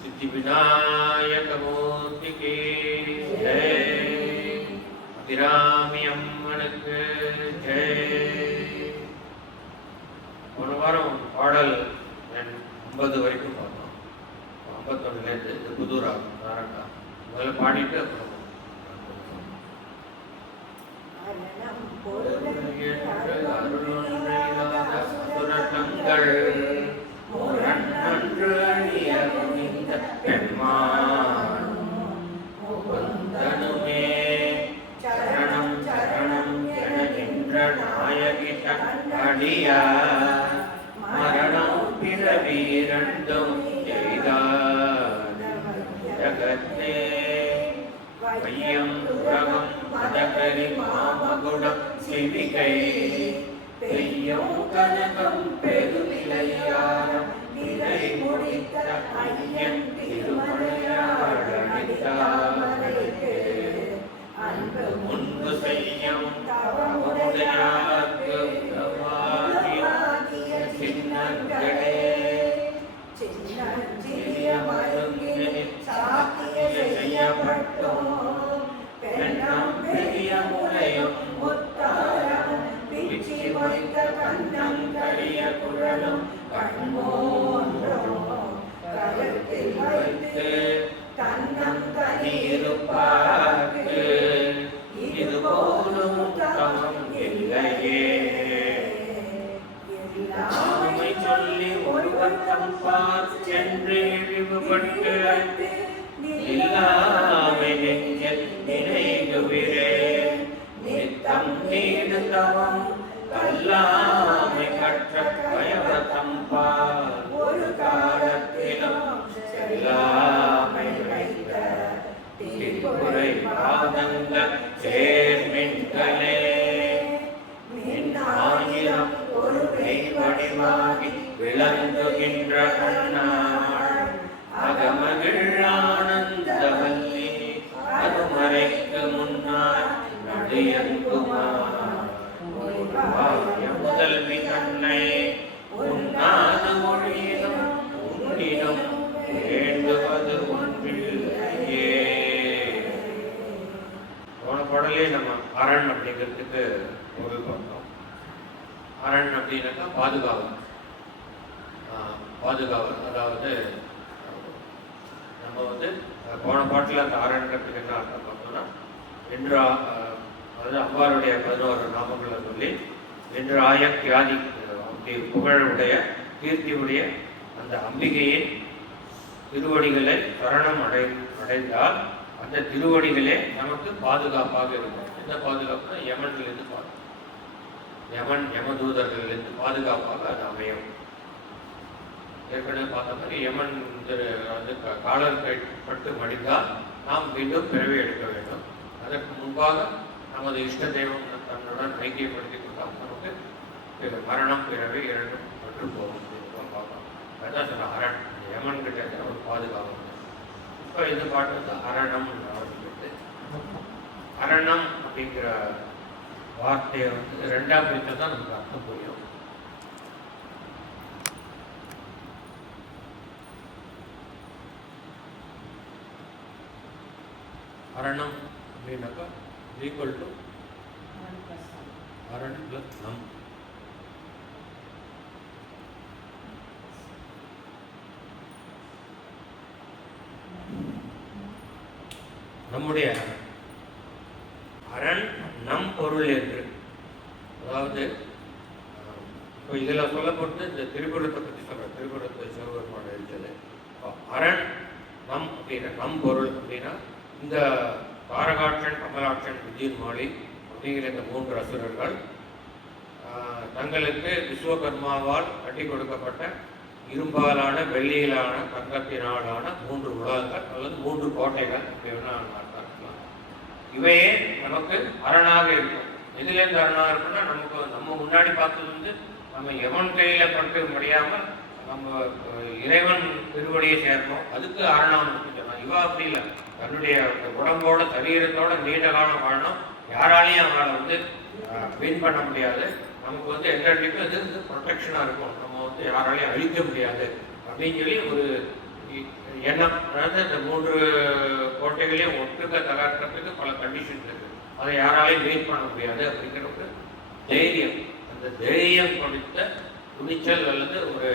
सिद्धि विनायक मूर्ति की जय, अभिरामी अम्मनुक्कु जय. போன வாரம் பாடல் 50 வரைக்கும் பார்த்தோம். 51லேருந்து இது புது ராகம் நாரங்கா. முதல்ல பாடிட்டு அப்புறம் அருளொன்றையாத பெண்மானுமே சரணம் சரணம் என்கின்ற நாயகி அடியா மரணம் பிறவி இரண்டும் செய்தார் ஜகத்தே வையம் உலகம் மதகரி மாமகுடம் சிவிகை பெய்யும் கனகம் பெருவிளையாரம் விலை முடித்த ஐயன் திருமலையாடனித்தாமரைக்கு அன்பு முன்பு செய்யும் தவமுடையார்க்கு உதவாகிய சின்னங்களே சிறிய மருங்கினில் சாத்திய செய்யப்பட்டோம் பெண்ணம் பெரிய முறையும் முத்தாரம் பிச்சி வைத்த கண்ணம் கரிய குழலும் கண்மோன்றோ கருத்தில் வைத்து தன்னம் தனியிருப்பார்க்கு இது போலும் தமம் இல்லையே. எல்லாமை சொல்லி ஒருவர் தம்பார் சென்றே விபுபட்டு இல்லாமை நெஞ்சில் நினைவுவிரே நித்தம் நீடு தவம் கல்லாமை கற்ற பயவதம்பார் ஒரு காலத்திலும் செல்லாமை வைத்த திருக்குறை பாதங்கள் சேர்மின்களே மின்னாயிரம் ஒரு வடிவாகி விளங்குகின்ற அண்ணாள் அகமகிழ் ஆனந்தவல்லி அதுமறைக்கு முன்னால் நடியங்குமார் முதல்வி தன்னை உண்ணாது மொழியிலும் உன்னிடம் வேண்டுவது ஒன்றில்லையே. போன பாடலே நம்ம அரண் அப்படிங்கிறதுக்கு பொருள் பார்த்தோம். அரண் அப்படின்னாக்கா பாதுகாவல். பாதுகாவல் அதாவது நம்ம போன பாட்டில் அந்த அரண்கிறதுக்கு என்ன அர்த்தம் பார்த்தோம்னா என்று அதாவது அம்பாருடைய 11 நாமங்களை சொல்லி என்று கியாதி அப்படி புகழுடைய கீர்த்தியுடைய அந்த அம்பிகையின் திருவடிகளை சரணம் அடைந்தால் அந்த திருவடிகளே நமக்கு பாதுகாப்பாக இருக்கும். எந்த பாதுகாப்புனா யமன்களிலிருந்து யமதூதர்களிலிருந்து பாதுகாப்பாக அது அமையும். ஏற்கனவே பார்த்த மாதிரி யமன் காலர் பட்டு மடிந்தால் நாம் மீண்டும் பிறவி எடுக்க வேண்டும். அதற்கு முன்பாக நமது இஷ்ட தெய்வம் தன்னுடன் ஐக்கியப்படுத்திக் கொண்டால் நமக்கு மரணம் பிறவி இரண்டும் பற்று போகும் பார்க்கலாம். அதுதான் சில அரண் யமன் கிட்ட ஒரு பாதுகாப்பு. இப்போ இந்த பாட்டு அரணம் ஆரம்பிக்கிறது. அரணம் அப்படிங்கிற வார்த்தையை ரெண்டாம் பிரித்து தான் நமக்கு அர்த்தம் புரியும். அரணம் அப்படின்னாக்கா ஈக்குவல் டு அரண் பிளஸ் நம். நம்முடைய அரண் நம் பொருள் என்று, அதாவது இப்போ இதில் சொல்லப்பட்டு இந்த திரிபுரத்தை பற்றி சொல்கிறேன். திரிபுரத்தை சிவபெருமான இருக்கிறது. அரண் நம் அப்படின்னா நம் பொருள் அப்படின்னா இந்த தாரகாட்சன், கமலாட்சன், விஜயமாலி அப்படிங்கிற இந்த 3 அசுரர்கள் தங்களுக்கு விஸ்வகர்மாவால் கட்டி கொடுக்கப்பட்ட இரும்பாலான, வெள்ளியிலான, தங்கத்தினாலான 3 உலகங்கள் அல்லது 3 கோட்டைகள் அப்படி வேணால் அர்த்தம். இவையே நமக்கு அரணாக இருக்கும். எதுலேருந்து அரணாக இருக்குன்னா நம்ம முன்னாடி பார்த்தது நம்ம யமன் கையில் பட்டு முடியாமல் நம்ம இறைவன் திருவடியை சேர்ந்தோம், அதுக்கு அரணாம் சொன்னோம். இவா அப்படி இல்லை, தன்னுடைய உடம்போட சரீரத்தோட நீண்ட காலம் வாழணும். யாராலையும் அவங்களை வின் பண்ண முடியாது. நமக்கு என்டர்டைக்கும் இது ப்ரொடெக்ஷனாக இருக்கும். நம்ம யாராலையும் அழிக்க முடியாது அப்படின்னு சொல்லி ஒரு எண்ணம். அதாவது இந்த 3 கோட்டைகளையும் ஒட்டுக்க தகர்க்கிறதுக்கு பல கண்டிஷன்ஸ் இருக்கு. அதை யாராலையும் மீட் பண்ண முடியாது அப்படிங்கிற ஒரு தைரியம். அந்த தைரியம் கொடுத்த துணிச்சல் அல்லது ஒரு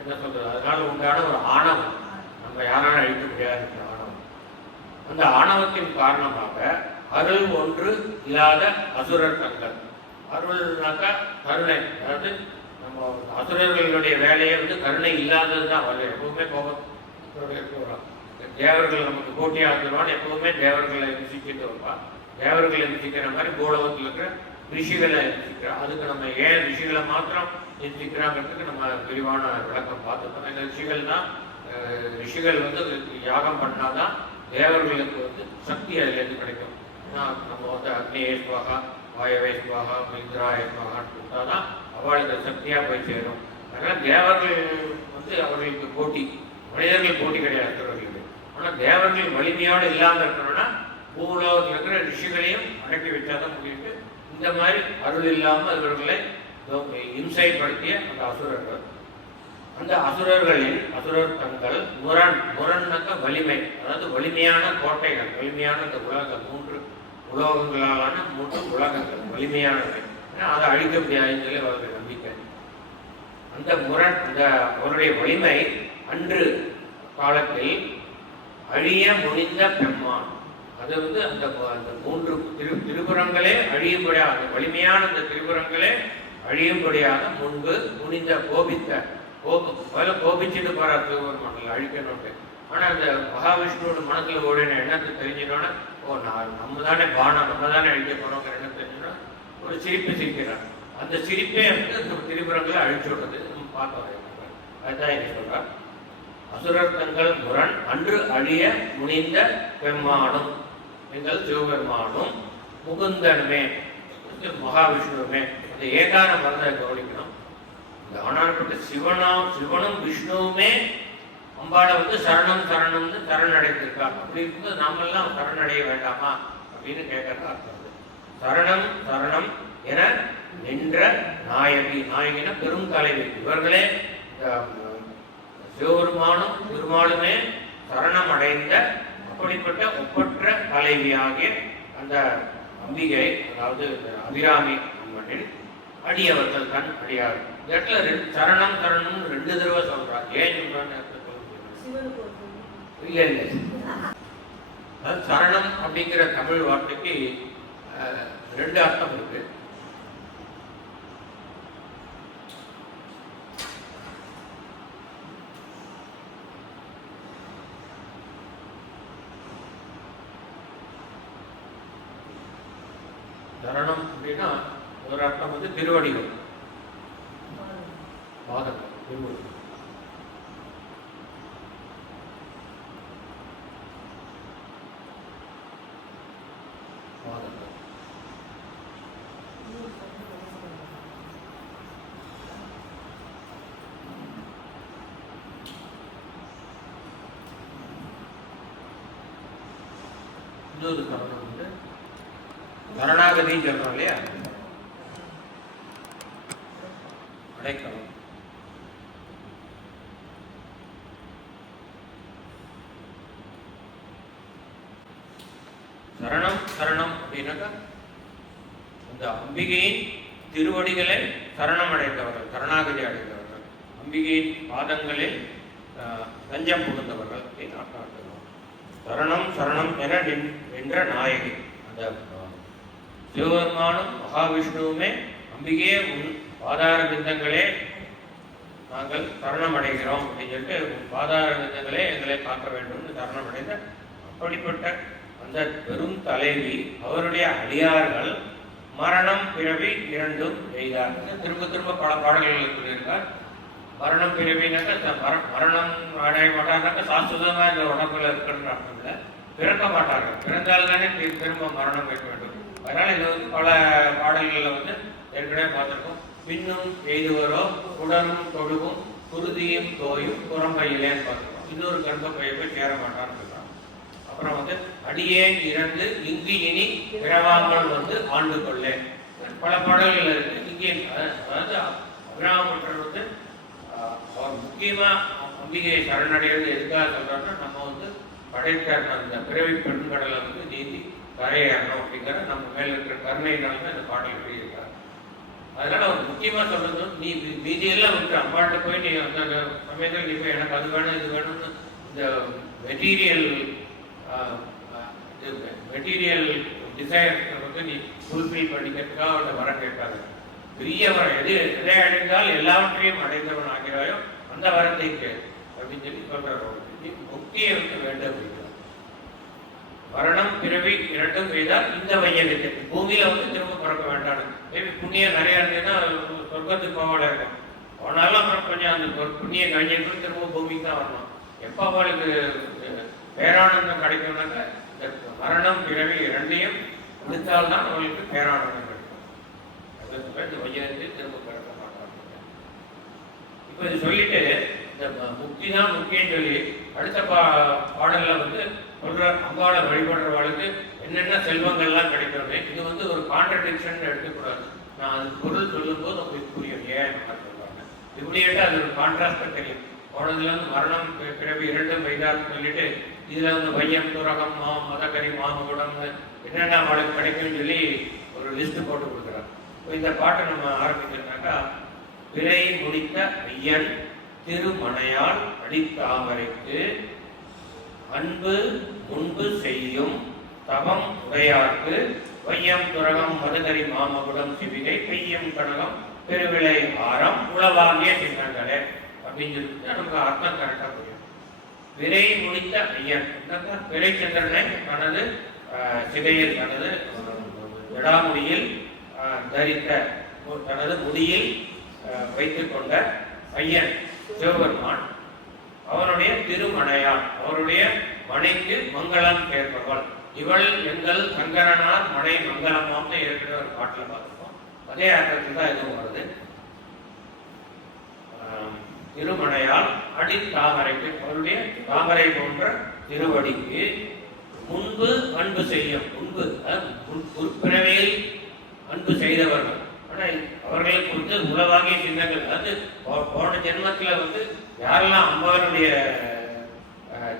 என்ன சொல்றது, அதனால உண்டான ஒரு ஆணவம். நம்ம யாராலும் அழிக்க முடியாது ஆணவம். அந்த ஆணவத்தின் காரணமாக அருள் ஒன்று இல்லாத அசுரர் தங்கள். அருள்னாக்கா கருணை. அதாவது நம்ம அசுரர்களுடைய வேலையை கருணை இல்லாதது தான். அவர் எப்பவுமே கோபத்தோடு இருக்கிறோம். தேவர்கள் நமக்கு போட்டியாக இருந்துருவான். எப்பவுமே தேவர்களை ருசிக்கிட்டு வருவான். தேவர்களை ருசிக்கிற மாதிரி பூலோகத்தில் இருக்கிற ரிஷிகளை ருசிக்கிறோம். அதுக்கு நம்ம ஏன் ரிஷிகளை மாத்திரம் ருசிக்கிறாங்கிறதுக்கு நம்ம விரிவான விளக்கம் பார்த்துட்டோம். இந்த ரிஷிகள் யாகம் பண்ணாதான் தேவர்களுக்கு சக்தி அதுலேருந்து கிடைக்கும். நம்ம அக்னியே ஸ்வாகா, வாயவே ஸ்வாகா, மித்ராய ஸ்வாகான்னு கொடுத்தாதான் அவளுக்கு சக்தியாக போய் சேரும். அதனால் தேவர்கள் அவர்களுக்கு போட்டி. மனிதர்கள் போட்டி கிடையாது அசுரர்களுக்கு. ஆனால் தேவர்கள் வலிமையோடு இல்லாமல் இருக்கணும்னா பூலோகத்தில் இருக்கிற ரிஷிகளையும் அடக்கி வச்சாதான் முடியுது. இந்த மாதிரி அருள் இல்லாமல் இவர்களை இம்சைப்படுத்திய அந்த அசுரர்கள். அந்த அசுரர் தங்கள் முரண்னாக்க வலிமை. அதாவது வலிமையான கோட்டைகள், வலிமையான இந்த உலகம், 3 உலோகங்களாலான 3 உலகங்கள் வலிமையானவை. அதை அழிக்க முடியாதுன்னு சொல்லி அவர்கள் நம்பிக்கை. அந்த அவருடைய வலிமை அன்று காலத்தில் அழிய முடிந்த பெம்மான். அது அந்த 3 திரிபுரங்களே அழியும்படியாக, வலிமையான அந்த திரிபுரங்களே அழியும்படியாக முன்பு முனிந்த கோபிச்சுட்டு போறார் சிவபெருமானில் அழிக்கணும்ட்டு. ஆனால் அந்த மகாவிஷ்ணுவோட மனத்தில் ஓடின எண்ணத்தை தெரிஞ்சிடோன்னா, நம்ம தானே பானம், நம்ம தானே அழிக்க போறோங்கிற எண்ணம் தெரிஞ்சிடணும். ஒரு சிரிப்பு சிரிக்கிறார். அந்த சிரிப்பே அந்த திரிபுரங்களை அழிச்சு விடுறது நம்ம பார்த்தோம். அதுதான் என்ன சொல்றார், அசுரர் தங்கள் முரண் அன்று அழிய முனிந்த பெம்மானும், எங்கள் சிவபெருமானும் முகுந்தனுமே, மகாவிஷ்ணுவுமே. அந்த ஏகார மரத்தை கவனிக்கணும். இந்த ஆனாற்பட்ட சிவனும் விஷ்ணுவுமே அம்பாளை சரணம் சரணம்னு சரணடைந்திருக்கா. அப்படி இருக்கும்போது நாமெல்லாம் சரணடைய வேண்டாமா அப்படின்னு கேட்கறது அர்த்தம். சரணம் சரணம் என நின்ற நாயகின பெரும் தலைவி. இவர்களே சிவபெருமானும் திருமாலுமே சரணம் அடைந்த அப்படிப்பட்ட ஒப்பற்ற தலைவியாகிய அந்த அம்பிகை, அதாவது அபிராமி அம்மனின் அடியவர்கள் தன் அடியார். இந்த இடத்துல சரணம் சரணம் 2 தடவை சொல்றார். ஏன் சொல்றான்னு இல்லை இல்லை. சரணம் அப்படிங்கிற தமிழ் வார்த்தைக்கு 2 அர்த்தம் இருக்கு. சரணம் அப்படின்னா ஒரு அர்த்தம் திருவடிகள், பாதம், திருவடி. இன்னொரு சரணம் சரணாகதின்னு சொல்றோம் இல்லையா, அடைக்கலம். சரணம் சரணம் அப்படின்னாக்கா அந்த அம்பிகையின் திருவடிகளை சரணம் அடைந்தவர்கள், சரணாகதி அடைந்தவர்கள், அம்பிகையின் பாதங்களில் தஞ்சம் புகுந்தவர்கள் அப்படின்னு அர்த்தம். சரணம் சரணம் என நின்ற நாயகி. அந்த சிவபெருமானும் மகாவிஷ்ணுவுமே அம்பிகையே உன் பாதார பிந்தங்களே நாங்கள் சரணம் அடைகிறோம் அப்படின்னு சொல்லிட்டு, பாதார பிந்தங்களே எங்களை காக்க வேண்டும்னு சரணம் அடைந்த அப்படிப்பட்ட அந்த பெரும் தலைவி அவருடைய அடியார்கள் மரணம் பிறவி 2 எய்தார். திரும்ப திரும்ப பல பாடல்கள் சொல்லியிருக்கார். மரணம் பிறவினாக்க மரணம் அடைய மாட்டாங்க, சாஸ்வதமா இந்த உடம்புல இருக்கிற அர்த்தம் இல்லை. பிறக்க மாட்டார்கள். பிறந்தால்தானே திரும்ப மரணம் வைக்க வேண்டும். அதனால இது பல பாடல்களில் ஏற்கனவே பார்த்துருக்கோம். பின்னும் எய்துவரோ உடனும் தொழுவும் குருதியும் தோயும் புறம்பையிலேன்னு பார்த்துருக்கோம். இன்னொரு கர்ப்பப்பையை போய் சேர மாட்டான்னு சொல்றாங்க. அப்புறம் அடியேன் இறந்து இங்கு இனி பிறவாமல் ஆண்டு கொள்ளேன். பல பாடல்கள் இருக்கு. இங்கே அதாவது அபிராமபட்டர் அவர் முக்கியமா அம்பிகையை சரணடைகிறது எதுக்காக சொல்கிறோன்னா, நம்ம வந்து படைத்த அந்த பிறவி பெருங்கடலை வந்து நீந்தி கரையேறணும் அப்படிங்கிற நம்ம மேலே இருக்கிற கருணையினாலுமே அந்த பாடல் எழுதியிருக்காரு. அதனால அவர் முக்கியமாக சொல்றது, நீ மீதியெல்லாம் விட்டு அம்பாட்ட போய் நீ அந்த சமயத்தில் நீ போய் எனக்கு அது வேணும் இது வேணும்னு இந்த மெட்டீரியல் டிசைர்ஸ் வந்து நீ ஃபுல்ஃபில் பண்ணிக்கிறதுக்காக அவர்கிட்ட வரம் கேட்காது. பெரிய வரம் எதை அடைந்தால் எல்லாவற்றையும் அடைந்தவன் ஆகிறாயோ அந்த வரத்தை கேள் அப்படின்னு சொல்லி சொல்றாரு. முக்தியை வந்து வேண்டும் அப்படிங்கிறார். மரணம் பிறவி இரண்டும் செய்தால் இந்த வையகத்தை பூமியில வந்து திரும்ப பிறக்க வேண்டாம். மேபி புண்ணியம் நிறைய இருந்ததுன்னா சொர்க்கத்துக்கு போவாட இருக்கும். போனாலும் அப்புறம் கொஞ்சம் அந்த புண்ணியம் கழிஞ்சிட்டு திரும்ப பூமிக்கு தான் வரணும். எப்போ அவளுக்கு பேரானந்தம் கிடைக்கும்னாக்க இந்த மரணம் பிறவி இரண்டையும் கொடுத்தால்தான் அவளுக்கு பேரானந்தம் கிடைக்கும். இந்த வையகத்தை திரும்ப பிறக்க மாட்டாங்க. இப்போ இது சொல்லிட்டு இந்த முக்தி தான் முக்கியம் சொல்லி அடுத்த பாடல்ல வந்து சொல்ற அம்பாளை வழிபடுறவாளுக்கு என்னென்ன செல்வங்கள்லாம் கிடைக்கிறது. இது வந்து ஒரு கான்ட்ரடிக்ஷன் எடுக்கக்கூடாது. நான் அது பொருள் சொல்லும் போது உங்களுக்கு புரியும் ஏன் சொல்றாங்க. இப்படியிட்டு அது ஒரு கான்ட்ராஸ்டா தெரியும். போனதுல இருந்து மரணம் பிறவி இரண்டும் வைதார்னு சொல்லிட்டு இதுல வந்து வையம் துரகம் மதகரி மாமகுடம்னு என்னென்ன அவளுக்கு கிடைக்கும்னு சொல்லி ஒரு லிஸ்ட் போட்டு கொடுக்குறாங்க. இப்போ இந்த பாட்டை நம்ம ஆரம்பிக்கிறோம்னாக்கா, விலை முடித்த ஐயன் திருமணையால் அடித்தாமரைக்கு அன்பு முன்பு செய்யும் தவம் உடையார்க்கு வையம் துரகம் மதுகரி மாமகுடம் சிவிகை பெய்யும் கனகம் பெருவிளை ஆரம் உளவாகிய சின்னங்களே அப்படின்னு சொல்லிட்டு நமக்கு அர்த்தம் கரெக்டா புரியும். விரை முடித்த ஐயன் விரை சந்திரனை தனது சிகையில் தனது விடாமுடியில் தரித்த தனது முடியில் வைத்துக் கொண்ட ஐயன் சிவபெருமான் அவருடைய திருமணையான் அவருடைய மனைக்கு மங்களம் சேர்ப்பவள் இவள் எங்கள் சங்கரனார் மனை மங்களமாம்னு இருக்கிற ஒரு பாட்டில் பார்த்துருக்கோம். அதே அர்த்தத்தில் தான் எதுவும் வருது. திருமணையால் அடி தாமரைக்கு அவருடைய தாமரை போன்ற திருவடிக்கு முன்பு அன்பு செய்யும். முன்பு முற்பிறவியில் அன்பு செய்தவர்கள். ஆனால் அவர்களுக்கு வந்து உளவாகிய சின்னங்கள், அதாவது போன ஜென்மத்தில் வந்து யாரெல்லாம் அம்பாளுடைய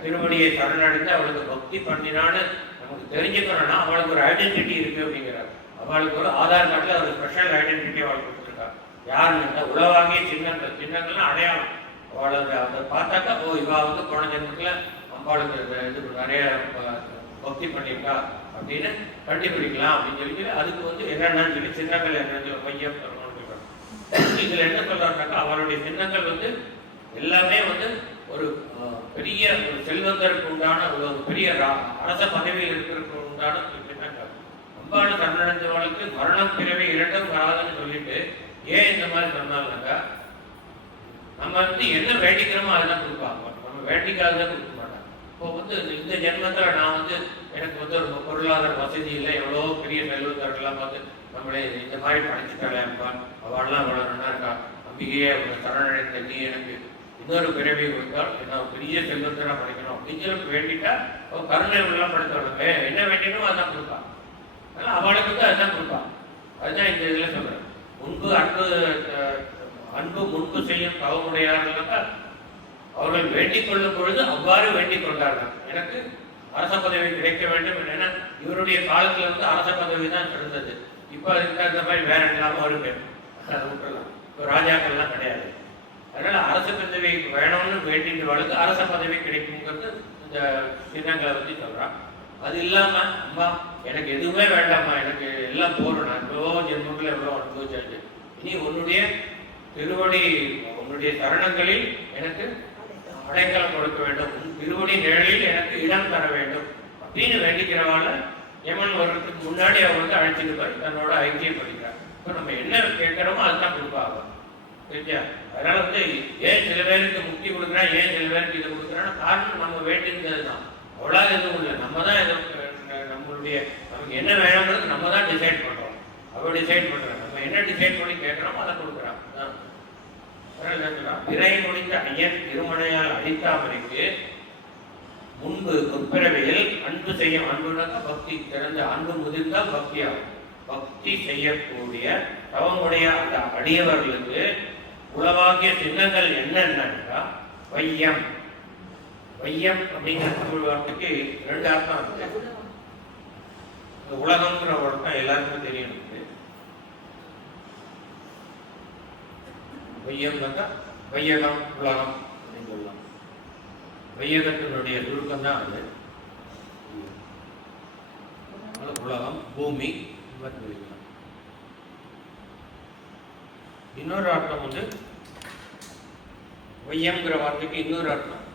திருவடியை சரணடைந்து அவளுக்கு பக்தி பண்ணினான்னு நமக்கு தெரிஞ்சுக்கணும்னா அவளுக்கு ஒரு ஐடென்டிட்டி இருக்கு அப்படிங்கிறார். அவளுக்கு ஒரு ஆதார் கார்டில் ஒரு ஸ்பெஷல் ஐடென்டிட்டி அவளுக்கு கொடுத்துருக்காங்க. யாருன்னு உளவாகிய சின்னங்கள், சின்னங்கள்லாம் அடையாளம். அவளுக்கு அதை பார்த்தாக்கா ஓ இவா வந்து போன ஜென்மத்தில் அம்பாளுக்கு இது நிறைய பக்தி பண்ணியிருக்கா அப்படின்னு கண்டுபிடிக்கலாம் அப்படின்னு சொல்லி அதுக்கு வந்து என்னென்னு சொல்லி சின்னங்கள் என்னன்னு மையம் சொல்லணும்னு சொல்றாங்க. இதுல என்ன சொல்றாங்கன்னாக்கா அவருடைய சின்னங்கள் வந்து எல்லாமே வந்து ஒரு பெரிய ஒரு செல்வந்தருக்கு உண்டான ஒரு பெரிய அரச பதவியில் இருக்கிறதுக்கு உண்டான சின்னங்கள். அம்பாளை சரணடைந்தவளுக்கு மரணம் பிறவி இரண்டும் வராதுன்னு சொல்லிட்டு ஏன் இந்த மாதிரி சொன்னாங்கன்னாக்கா, நம்ம வந்து என்ன வேண்டிக்கிறோமோ அதுதான் கொடுப்பாங்க. நம்ம வேண்டிக்காதான் கொடுக்க மாட்டாங்க. இப்போ வந்து இந்த ஜென்மத்தில் நான் வந்து எனக்கு வந்து ஒரு பொருளாதார வசதி இல்லை, எவ்வளோ பெரிய செல்வந்தர்கள்லாம் பார்த்து நம்மளே இந்த மாதிரி படைச்சிட்டாளே அம்பா அவள்லாம் அவ்வளோ நல்லா இருக்கா, அம்பிகையே அவங்க சரணடைந்த நீ எனக்கு இன்னொரு பிறவி கொடுத்தால் நான் பெரிய செல்வந்தராக படைக்கணும் அப்படின்னு சொல்லி வேண்டிட்டா அவள் கருணை உள்ளலாம் படுத்தவளுக்கு என்ன வேண்டியனோ அதான் கொடுப்பான். அதனால் அவளுக்கு வந்து அதுதான் கொடுப்பான். அதுதான் இந்த இதில் சொல்கிறேன். முன்பு அன்பு முன்பு செய்யும் தவமுடையார்களாக அவர்கள் வேண்டிக் கொள்ளும் பொழுது அவ்வாறு வேண்டிக் கொண்டார்கள். எனக்கு அரச பதவி கிடைக்க வேண்டும். ஏன்னா இவருடைய காலத்துல வந்து அரச பதவி தான் சிறந்தது. இப்போ இந்த மாதிரி வேற இல்லாமல் இருக்கு, விட்டுலாம். இப்போ ராஜாக்கள்லாம் கிடையாது. அதனால அரச பதவி வேணும்னு வேண்டின்றவளுக்கு அரச பதவி கிடைக்குங்கிறது இந்த சின்னங்களை பற்றி சொல்றான். அது இல்லாம அம்மா எனக்கு எதுவுமே வேண்டாமா, எனக்கு எல்லாம் போறோம், நான் எவ்வளோ ஜென்மங்களை எவ்வளோ அனுபவிச்சாச்சு, இனி உன்னுடைய திருவடி உன்னுடைய சரணங்களில் எனக்கு அடைக்கலம் கொடுக்க வேண்டும், உன் திருவடி நிழலில் எனக்கு இடம் தர வேண்டும் அப்படின்னு வேண்டிக்கிறவால யமன் வர்றதுக்கு முன்னாடி அவர் வந்து அழைச்சிட்டு போய் தன்னோட ஐக்கியப்படுகிறார். இப்போ நம்ம என்ன கேட்கிறோமோ அதுதான் கொடுப்பாங்க. சரியா? அதனால வந்து ஏன் சில பேருக்கு முக்தி கொடுக்குறான், ஏன் சில பேருக்கு இதை கொடுக்குறான்னா காரணம் நம்ம வேண்டியிருந்தது தான். அவ்வளோ எதுவும் இல்லை, நம்ம தான் நம்மளுடைய நமக்கு என்ன வேணுங்கிறது நம்ம தான் டிசைட் பண்ணுறோம். அவள் டிசைட் பண்ணுறோம். நம்ம என்ன டிசைட் பண்ணி கேட்குறோமோ அதை கொடுக்குறான். பிறை முடிந்த ஐயன் திருமணையால் அடித்தாமரைக்கு முன்பு முற்பிறவியில் அன்பு செய்யும். அன்புனாக்க பக்தி திறந்த அன்பு முதிர்ந்தால் பக்தி ஆகும். பக்தி செய்யக்கூடிய தவமுடைய அந்த அடியவர்களுக்கு உளவாகிய சின்னங்கள் என்னென்னா வையம். வையம் அப்படிங்கிற தமிழ் வார்த்தைக்கு 2 அர்த்தம் இருக்கு. உலகம்ங்கிற அர்த்தம் எல்லாருக்குமே தெரியும். வையம்னாக்கா வையகம், உலகம் அப்படின்னு சொல்லலாம். வையகத்தினுடைய சுருக்கம் தான் அது. உலகம், பூமி. இன்னொரு அர்த்தம் வந்து வையம்ங்கிற வார்த்தைக்கு இன்னொரு அர்த்தம்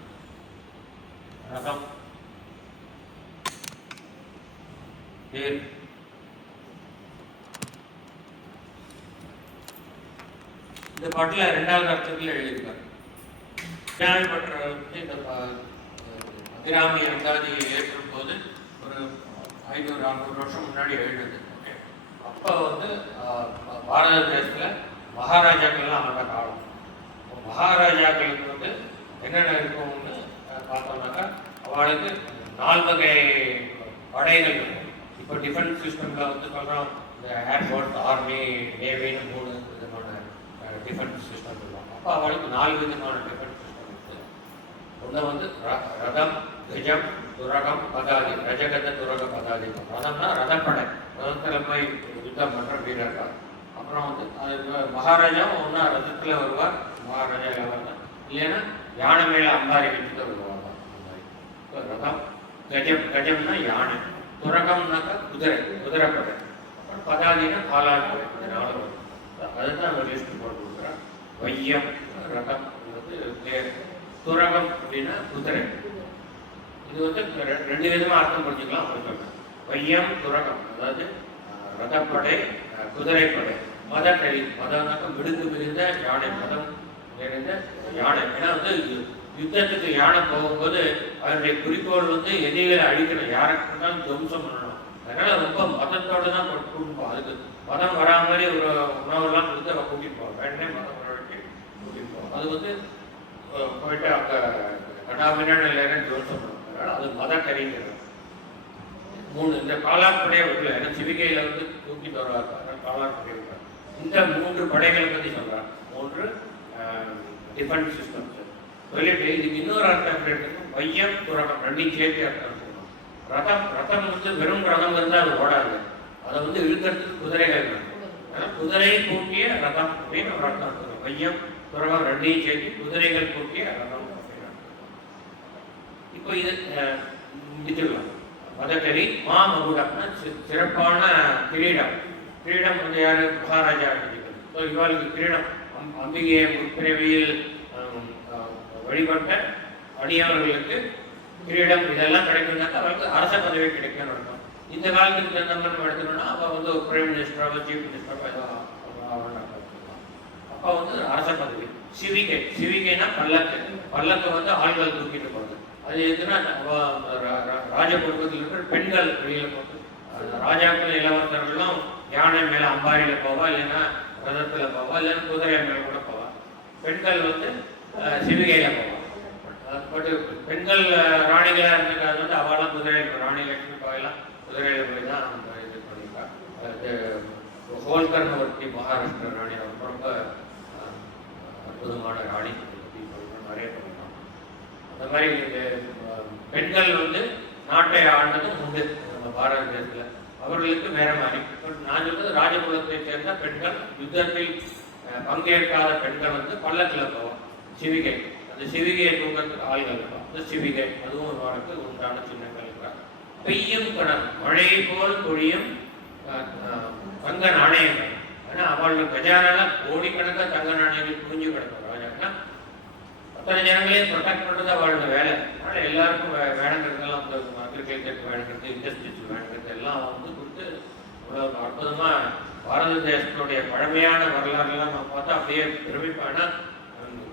ரதம், தேர். இந்த பாட்டில் 2வது அர்த்தத்தில் எழுதியிருக்கார். இந்த அபிராமி அந்தாதியை ஏற்றும் போது ஒரு 500-600 வருஷம் முன்னாடி எழுதுது. அப்போ வந்து பாரத தேசத்தில் மகாராஜாக்கள்லாம் ஆண்ட காலம். மகாராஜாக்களுக்கு வந்து என்னென்ன இருக்கும்னு பார்த்தோம்னாக்கா அவளுக்கு 4 வகை படைகள் இருக்கும். இப்போ டிஃபென்ஸ் சிஸ்டமில் வந்து சொல்கிறோம், இந்த ஏர்ஃபோர்ஸ், ஆர்மி, நேவின்னு 3 விதமான டிஃபென்ஸ் சிஸ்டம் சொல்லுவாங்க. அப்போ அவளுக்கு 4 விதமான டிஃபென்ஸ் சிஸ்டம் இருக்குது. ஒன்று வந்து ரதம், கஜம், துரகம், பதாதி. ரஜகத துரக பதாதி. ரதம்னா ரதப்படை, ரதத்தில் போய் யுத்தம் பண்ணுற வீரர்கள். அப்புறம் வந்து அது மகாராஜாவும் ஒன்றா ரதத்தில் வருவார், மகாராஜா வருவார். இல்லைன்னா யானை மேலே அம்பாரி வச்சுட்டு வருவாங்க. ரதம். கஜம், கஜம்னா யானை. துரகம்னாக்கா குதிரை, குதிரைப்படை. அப்புறம் பதாதினா காலாட்படை. இதனால வரும். அதுதான் நம்ம லிஸ்ட் போட்டு கொடுக்குறோம். வையம் ரதம் தேர், துரகம் அப்படின்னா குதிரை. இது வந்து 2 விதமாக அர்த்தம் புரிஞ்சுக்கலாம். அப்படி சொல்றேன். வையம், துரகம், அதாவது ரதப்படை, குதிரைப்படை. மதக்கறி, மதம்னாக்கா விடுந்து விரிந்த யானை, மதம் நிறைந்த யானை. ஏன்னா வந்து யுத்தத்துக்கு யானை போகும்போது அதனுடைய குறிக்கோள் வந்து எதிரிகளை அழிக்கணும், யாருக்கு இருந்தாலும் துவம்சம் பண்ணணும். அதனால ரொம்ப மதத்தோடு தான் கூட்டிட்டு போவோம். அதுக்கு மதம் வரா மாதிரி ஒரு உணவெல்லாம் கொடுத்து அவள் கூட்டிட்டு போவோம். வேணே மதம் வரைக்கும் கூட்டிட்டு போவோம். அது வந்து போயிட்டு அங்கே கடாமினான இல்லைன்னு துவம்சம் பண்ணுவோம். அதனால அது மதக்கறிங்கிறது. 3 இந்த காலாட்படையை விடல. ஏன்னா சிவிகையில் வந்து தூக்கிட்டு வருவாங்க, அதனால் காலாட்படை விடுறாங்க. இந்த 3 படைகளை பற்றி சொல்கிறாங்க. 3 டிஃபென்ஸ் சிஸ்டம்ஸ் சொல்லிட்டு இதுக்கு இன்னொரு அர்த்தம் எப்படி எடுத்துக்கணும், வையம் துரகம் 2 சேர்த்து அர்த்தம் இருக்கணும். ரதம், ரதம் வந்து வெறும் ரதம் இருந்தால் அது ஓடாது. அதை வந்து இழுக்கிறதுக்கு குதிரைகள் வேணும். அதனால் குதிரை பூட்டிய ரதம் அப்படின்னு ஒரு அர்த்தம் இருக்கணும். வையம் துரகம் 2 சேர்த்து குதிரைகள் பூட்டிய ரதம் அப்படின்னு அர்த்தம். இப்போ இது முடிச்சுக்கலாம். மதக்கறி. மாமகுடம்னா சிறப்பான கிரீடம். கிரீடம் வந்து யார்? மகாராஜா அணிஞ்சிக்கிறது. ஸோ இவளுக்கு கிரீடம் அம்பிகையை முற்பிறவியில் வழிபட்ட அடியவர்களுக்கு கிரீடம் இதெல்லாம் கிடைக்கும்னாக்கா அவளுக்கு அரச பதவி கிடைக்கும்னு அர்த்தம். இந்த காலத்துக்கு நம்ம எடுத்துக்கணும்னா அவள் வந்து ஒரு பிரைம் மினிஸ்டரோ சீஃப் மினிஸ்டரோ ஏதோ அப்போ வந்து அரச பதவி. சிவிகை, சிவிகைனா பல்லக்கு. பல்லக்கு வந்து ஆண்கள் தூக்கிட்டு போகிறது. அது எதுனா ராஜ குடும்பத்தில் இருக்கிற பெண்கள் வெளியில் போட்டு, ராஜாக்கள் இளவரசர்களும் யானை மேலே அம்பாரியில் போவா, இல்லைன்னா ரதத்தில் போவா, இல்லைன்னா குதிரை மேலே கூட போவா. பெண்கள் வந்து சிவிகையில் போவாள். பட் பெண்கள் ராணிகளாக இருந்துக்காது வந்து அவெல்லாம் குதிரையில், ராணி லட்சுமி கோயிலாம் குதிரையில் போய் தான் இது பண்ணியிருக்கா. அது ஹோல்கர்னு ஒருத்தி மகாராஷ்டிரா ராணி, ரொம்ப ரொம்ப அற்புதமான ராணி நிறைய பண்ணிருக்காங்க. அந்த மாதிரி பெண்கள் வந்து நாட்டை ஆண்டதும் உண்டு நம்ம பாரத தேசத்தில். அவர்களுக்கு வேற மாதிரி. நான் சொல்றது ராஜகுலத்தை சேர்ந்த பெண்கள், யுத்தத்தில் பங்கேற்காத பெண்கள் வந்து பல்லக்கில் போவோம். சிவிகை, அந்த சிவிகையை தூக்கிறதுக்கு ஆள்கள் இருக்கும். அந்த சிவிகை அதுவும் ஒரு வாரத்துக்கு உண்டான சின்னங்கள் இருக்கிறார். பெய்யும் கணம், மழை போல் பொழியும் தங்க நாணயங்கள். ஆனால் அவளுக்கு கஜானால கோடிக்கணக்காக தங்க நாணயங்கள் புரிஞ்சு கிடக்கும். ராஜாக்கா அத்தனை ஜனங்களையும் ப்ரொடெக்ட் பண்ணுறது அவளோட வேலை. அதனால் எல்லாருக்கும் வேணுங்கிறதெல்லாம் வந்து அக்ரிகல்ச்சருக்கு வேணுங்கிறது, இண்டஸ்ட்ரீஸ் வேணுங்கிறது எல்லாம் வந்து கொடுத்து அவ்வளோ அற்புதமாக பாரத தேசத்துடைய பழமையான வரலாறுலாம் நம்ம பார்த்தா அப்படியே பெருமைப்பான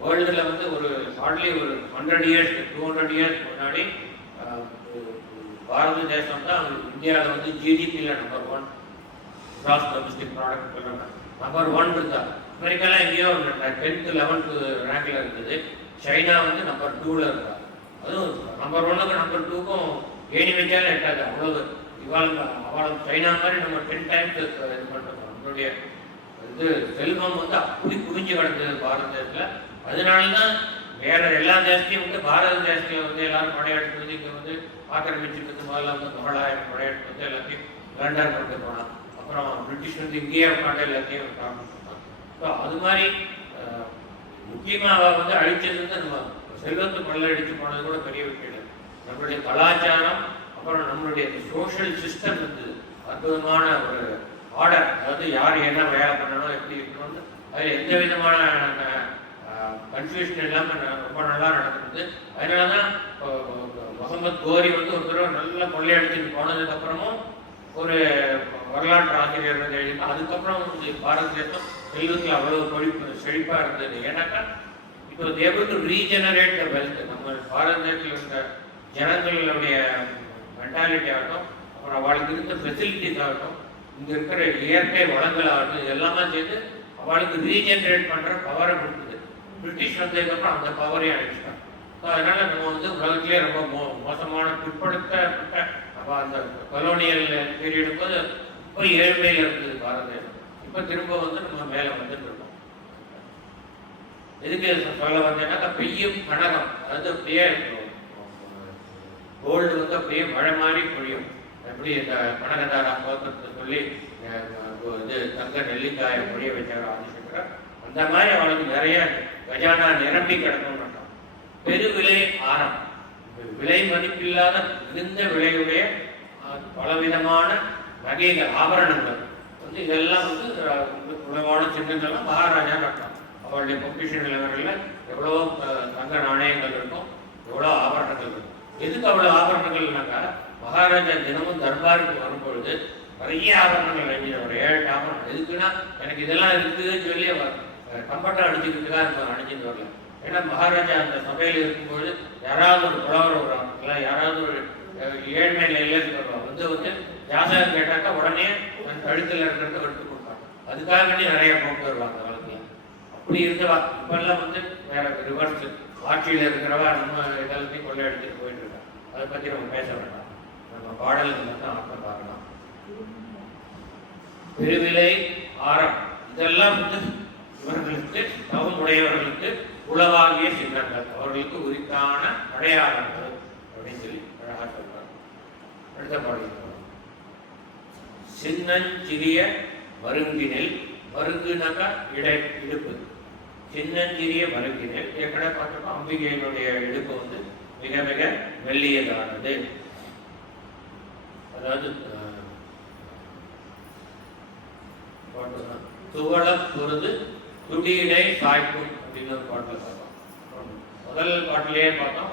வேர்ல்டில் வந்து ஒரு ஹார்ட்லி ஒரு 100 இயர்ஸ் 200 இயர்ஸ் முன்னாடி பாரத தேசம் தான் இந்தியாவில் வந்து ஜிடிபியில் number 1 gross domestic product number 1 இருந்தா. அமெரிக்காலாம் எங்கேயோ 10th 11th ரேங்கில் இருந்தது. சைனா வந்து நம்பர் 2ல் இருந்தா. அதுவும் நம்பர் 1க்கும் நம்பர் 2க்கும் ஏணி வச்சாலும் எட்டாது. அவ்வளவு அவளும் சைனா மாதிரி நம்ம 10 times இது பண்ணுறோம். நம்மளுடைய இது செல்வம் வந்து அப்படி குவிஞ்சு கிடந்தது பாரத தேசத்தில். அதனால தான் வேற எல்லா தேசத்தையும் வந்து பாரத தேசத்தில் வந்து எல்லாரும் படையெடுத்து வந்து இங்கே வந்து ஆக்கிரமிச்சுக்கிறது முதல்ல வந்து முகலாயர் படையெடுத்து வந்து எல்லாத்தையும் லண்டன் கொண்டு போனான். அப்புறம் பிரிட்டிஷ் வந்து இங்கேயே உட்காந்து எல்லாத்தையும் காமிச்சிருந்தாங்க. ஸோ அது மாதிரி முக்கியமாக அவள் வந்து அழிச்சது வந்து நம்ம செல்வத்தை கொள்ளடிச்சு போனது கூட பெரிய விஷயம் இல்லை. நம்மளுடைய கலாச்சாரம் அப்புறம் நம்மளுடைய சோஷியல் சிஸ்டம் வந்து அற்புதமான ஒரு ஆர்டர். அதாவது யார் என்ன வேலை பண்ணணும் எப்படி இருக்கணும்னு அதில் எந்த விதமான கன்ஃபியூஷன் இல்லாமல் ரொம்ப நல்லா நடக்குது. அதனால தான் முகமது கோரி வந்து ஒரு தடவை நல்லா கொள்ளையடிச்சுட்டு போனதுக்கப்புறமும் ஒரு வரலாற்று ஆசிரியர் வந்து எழுதினா அதுக்கப்புறம் பாரத தேசம் செல்வத்தில் அவ்வளோ செழிப்பாக இருந்தது. ஏன்னாக்கா இப்போ தேவருக்கு ரீஜெனரேட் த வெல்த். நம்ம பாரத தேசத்தில் இருந்த ஜனங்களுடைய மென்டாலிட்டி ஆகட்டும், அப்புறம் அவளுக்கு இருந்த ஃபெசிலிட்டிஸ் ஆகட்டும், இங்கே இருக்கிற இயற்கை வளங்கள் ஆகட்டும், இது எல்லாமே சேர்ந்து அவளுக்கு ரீஜெனரேட் பண்ணுற பவரை கொடுக்குது. பிரிட்டிஷ் வந்ததுக்கப்புறம் அந்த பவரையும் அழிச்சிட்டாங்க. ஸோ அதனால் நம்ம வந்து உலகத்திலே ரொம்ப மோசமான பிற்படுத்தப்பட்ட அப்போ அந்த கொலோனியல் பீரியடு போது இப்போ ஏழ்மையில் இருந்தது பாரத தேசம். இப்போ திரும்ப வந்து நம்ம மேலே வந்துட்டு இருக்கோம். எதுக்கு சொல்ல வந்தேன்னாக்கா பெய்யும் கனகம், அதாவது அப்படியே கோல்டு வந்து அப்படியே மழை மாதிரி பொழியும். எப்படி இந்த கனகதாரா கோத்திரத்தை சொல்லி இது தங்க நெல்லிக்காயை பொழிய வச்சாரோ ஆதிசங்கரர், அந்த மாதிரி அவளுக்கு நிறைய கஜானா நிரம்பி கிடக்கும்னு. பெருவிலை ஆரம், விலை மதிப்பில்லாத மிகுந்த விலையுடைய பலவிதமான நகைகள் ஆபரணங்கள் வந்து இதெல்லாம் வந்து உலகமான சின்னங்கள்லாம் மகாராஜா கட்டலாம். அவருடைய பொக்கிஷன் நிலவரங்களில் எவ்வளோ தங்க நாணயங்கள் இருக்கும், எவ்வளோ ஆபரணங்கள் இருக்கும். எதுக்கு அவ்வளோ ஆபரணங்கள்னாக்கா மகாராஜா தினமும் தர்பாருக்கு வரும்பொழுது நிறைய ஆபரணங்கள் அணிஞ்சினவர், 7 ஆபரணம். எதுக்குன்னா எனக்கு இதெல்லாம் இருக்குதுன்னு சொல்லி அவர் கம்பட்டம் அடிச்சுக்கிட்டு தான் இருப்பார், அணிஞ்சிட்டு வரல. ஏன்னா மகாராஜா அந்த சபையில் இருக்கும்பொழுது யாராவது ஒரு புலவர் வருவாங்க, இல்லை யாராவது ஒரு ஏழ்மை நிலையில் வருவாங்க, வந்து ஜாதகம் கேட்டாக்கா உடனே கழுத்தில் இருக்கிறத எடுத்து கொடுப்பாங்க. அதுக்காக வேண்டி நிறைய போக்கு வருவாங்க வாழ்க்கையில். அப்படி இருந்தவா இப்பெல்லாம் வந்து வேற ரிவர்ஸ் ஆட்சியில் இருக்கிறவா நம்ம எல்லாத்தையும் கொள்ளை எடுத்துட்டு போயிட்டு இருக்கோம். அதை பற்றி நம்ம பேச வேண்டாம், நம்ம பாடலுக்கு மட்டும் அர்த்தம் பார்க்கலாம். பெருவிலை ஆரம் இதெல்லாம் வந்து இவர்களுக்கு தவம் உடையவர்களுக்கு உளவாகிய சின்னங்கள், அவர்களுக்கு உரித்தான அடையாளங்கள் அப்படின்னு சொல்லி அழகா சொல்றாங்க. அடுத்த பாடல் சின்னஞ்சிறிய மருங்கினில், மருங்குனாக்கா இடுப்பு, சின்னஞ்சிறிய மருங்கினில் ஏற்கனவே பார்த்தோம்னா அம்பிகையினுடைய இடுப்பு வந்து மிக மிக மெல்லியதானது. அதாவது துவள பொருது துடியினை சாய்க்கும் அப்படின்னு ஒரு பாட்டில் பார்த்தோம். முதல் பாட்டிலேயே பார்த்தோம்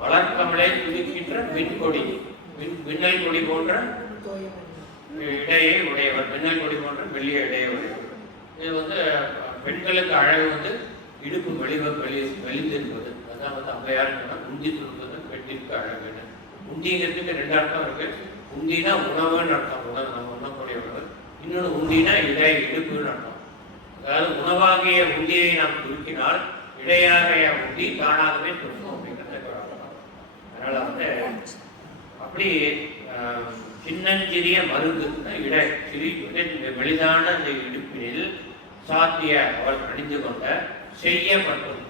வளர்க்கமலை துடிக்கின்ற விண்கொடி, மின்னல் கொடி போன்ற இடையை உடையவர், மின்னல் கொடி போன்ற மெல்லிய இடையை உடையவர். இது வந்து பெண்களுக்கு அழகு வந்து இடுப்பு வெளிந்திருப்பது. அதான் வந்து அம்பையார் உந்தி திருப்பது பெண்ணிற்கு அழகுன்னு. உந்திங்கிறதுக்கு 2 அர்த்தம் இருக்கு. உந்தினா உணவுன்னு அர்த்தம், உணவு நம்ம உண்ணக்கூடியவர்கள். இன்னொன்று உந்தினா இடுப்புன்னு அர்த்தம். அதாவது உணவாகிய உந்தியை நாம் சுருக்கினால் இடையாகிய உந்தி தானாகவே சுருக்கும் அப்படிங்கிறத. அதனால வந்து அப்படி சின்னஞ்சிறிய மருங்கு இடை மெலிதான அந்த இடுப்பினில் சாத்திய அவள் அணிந்து கொண்ட செய்யப்பட்டும்,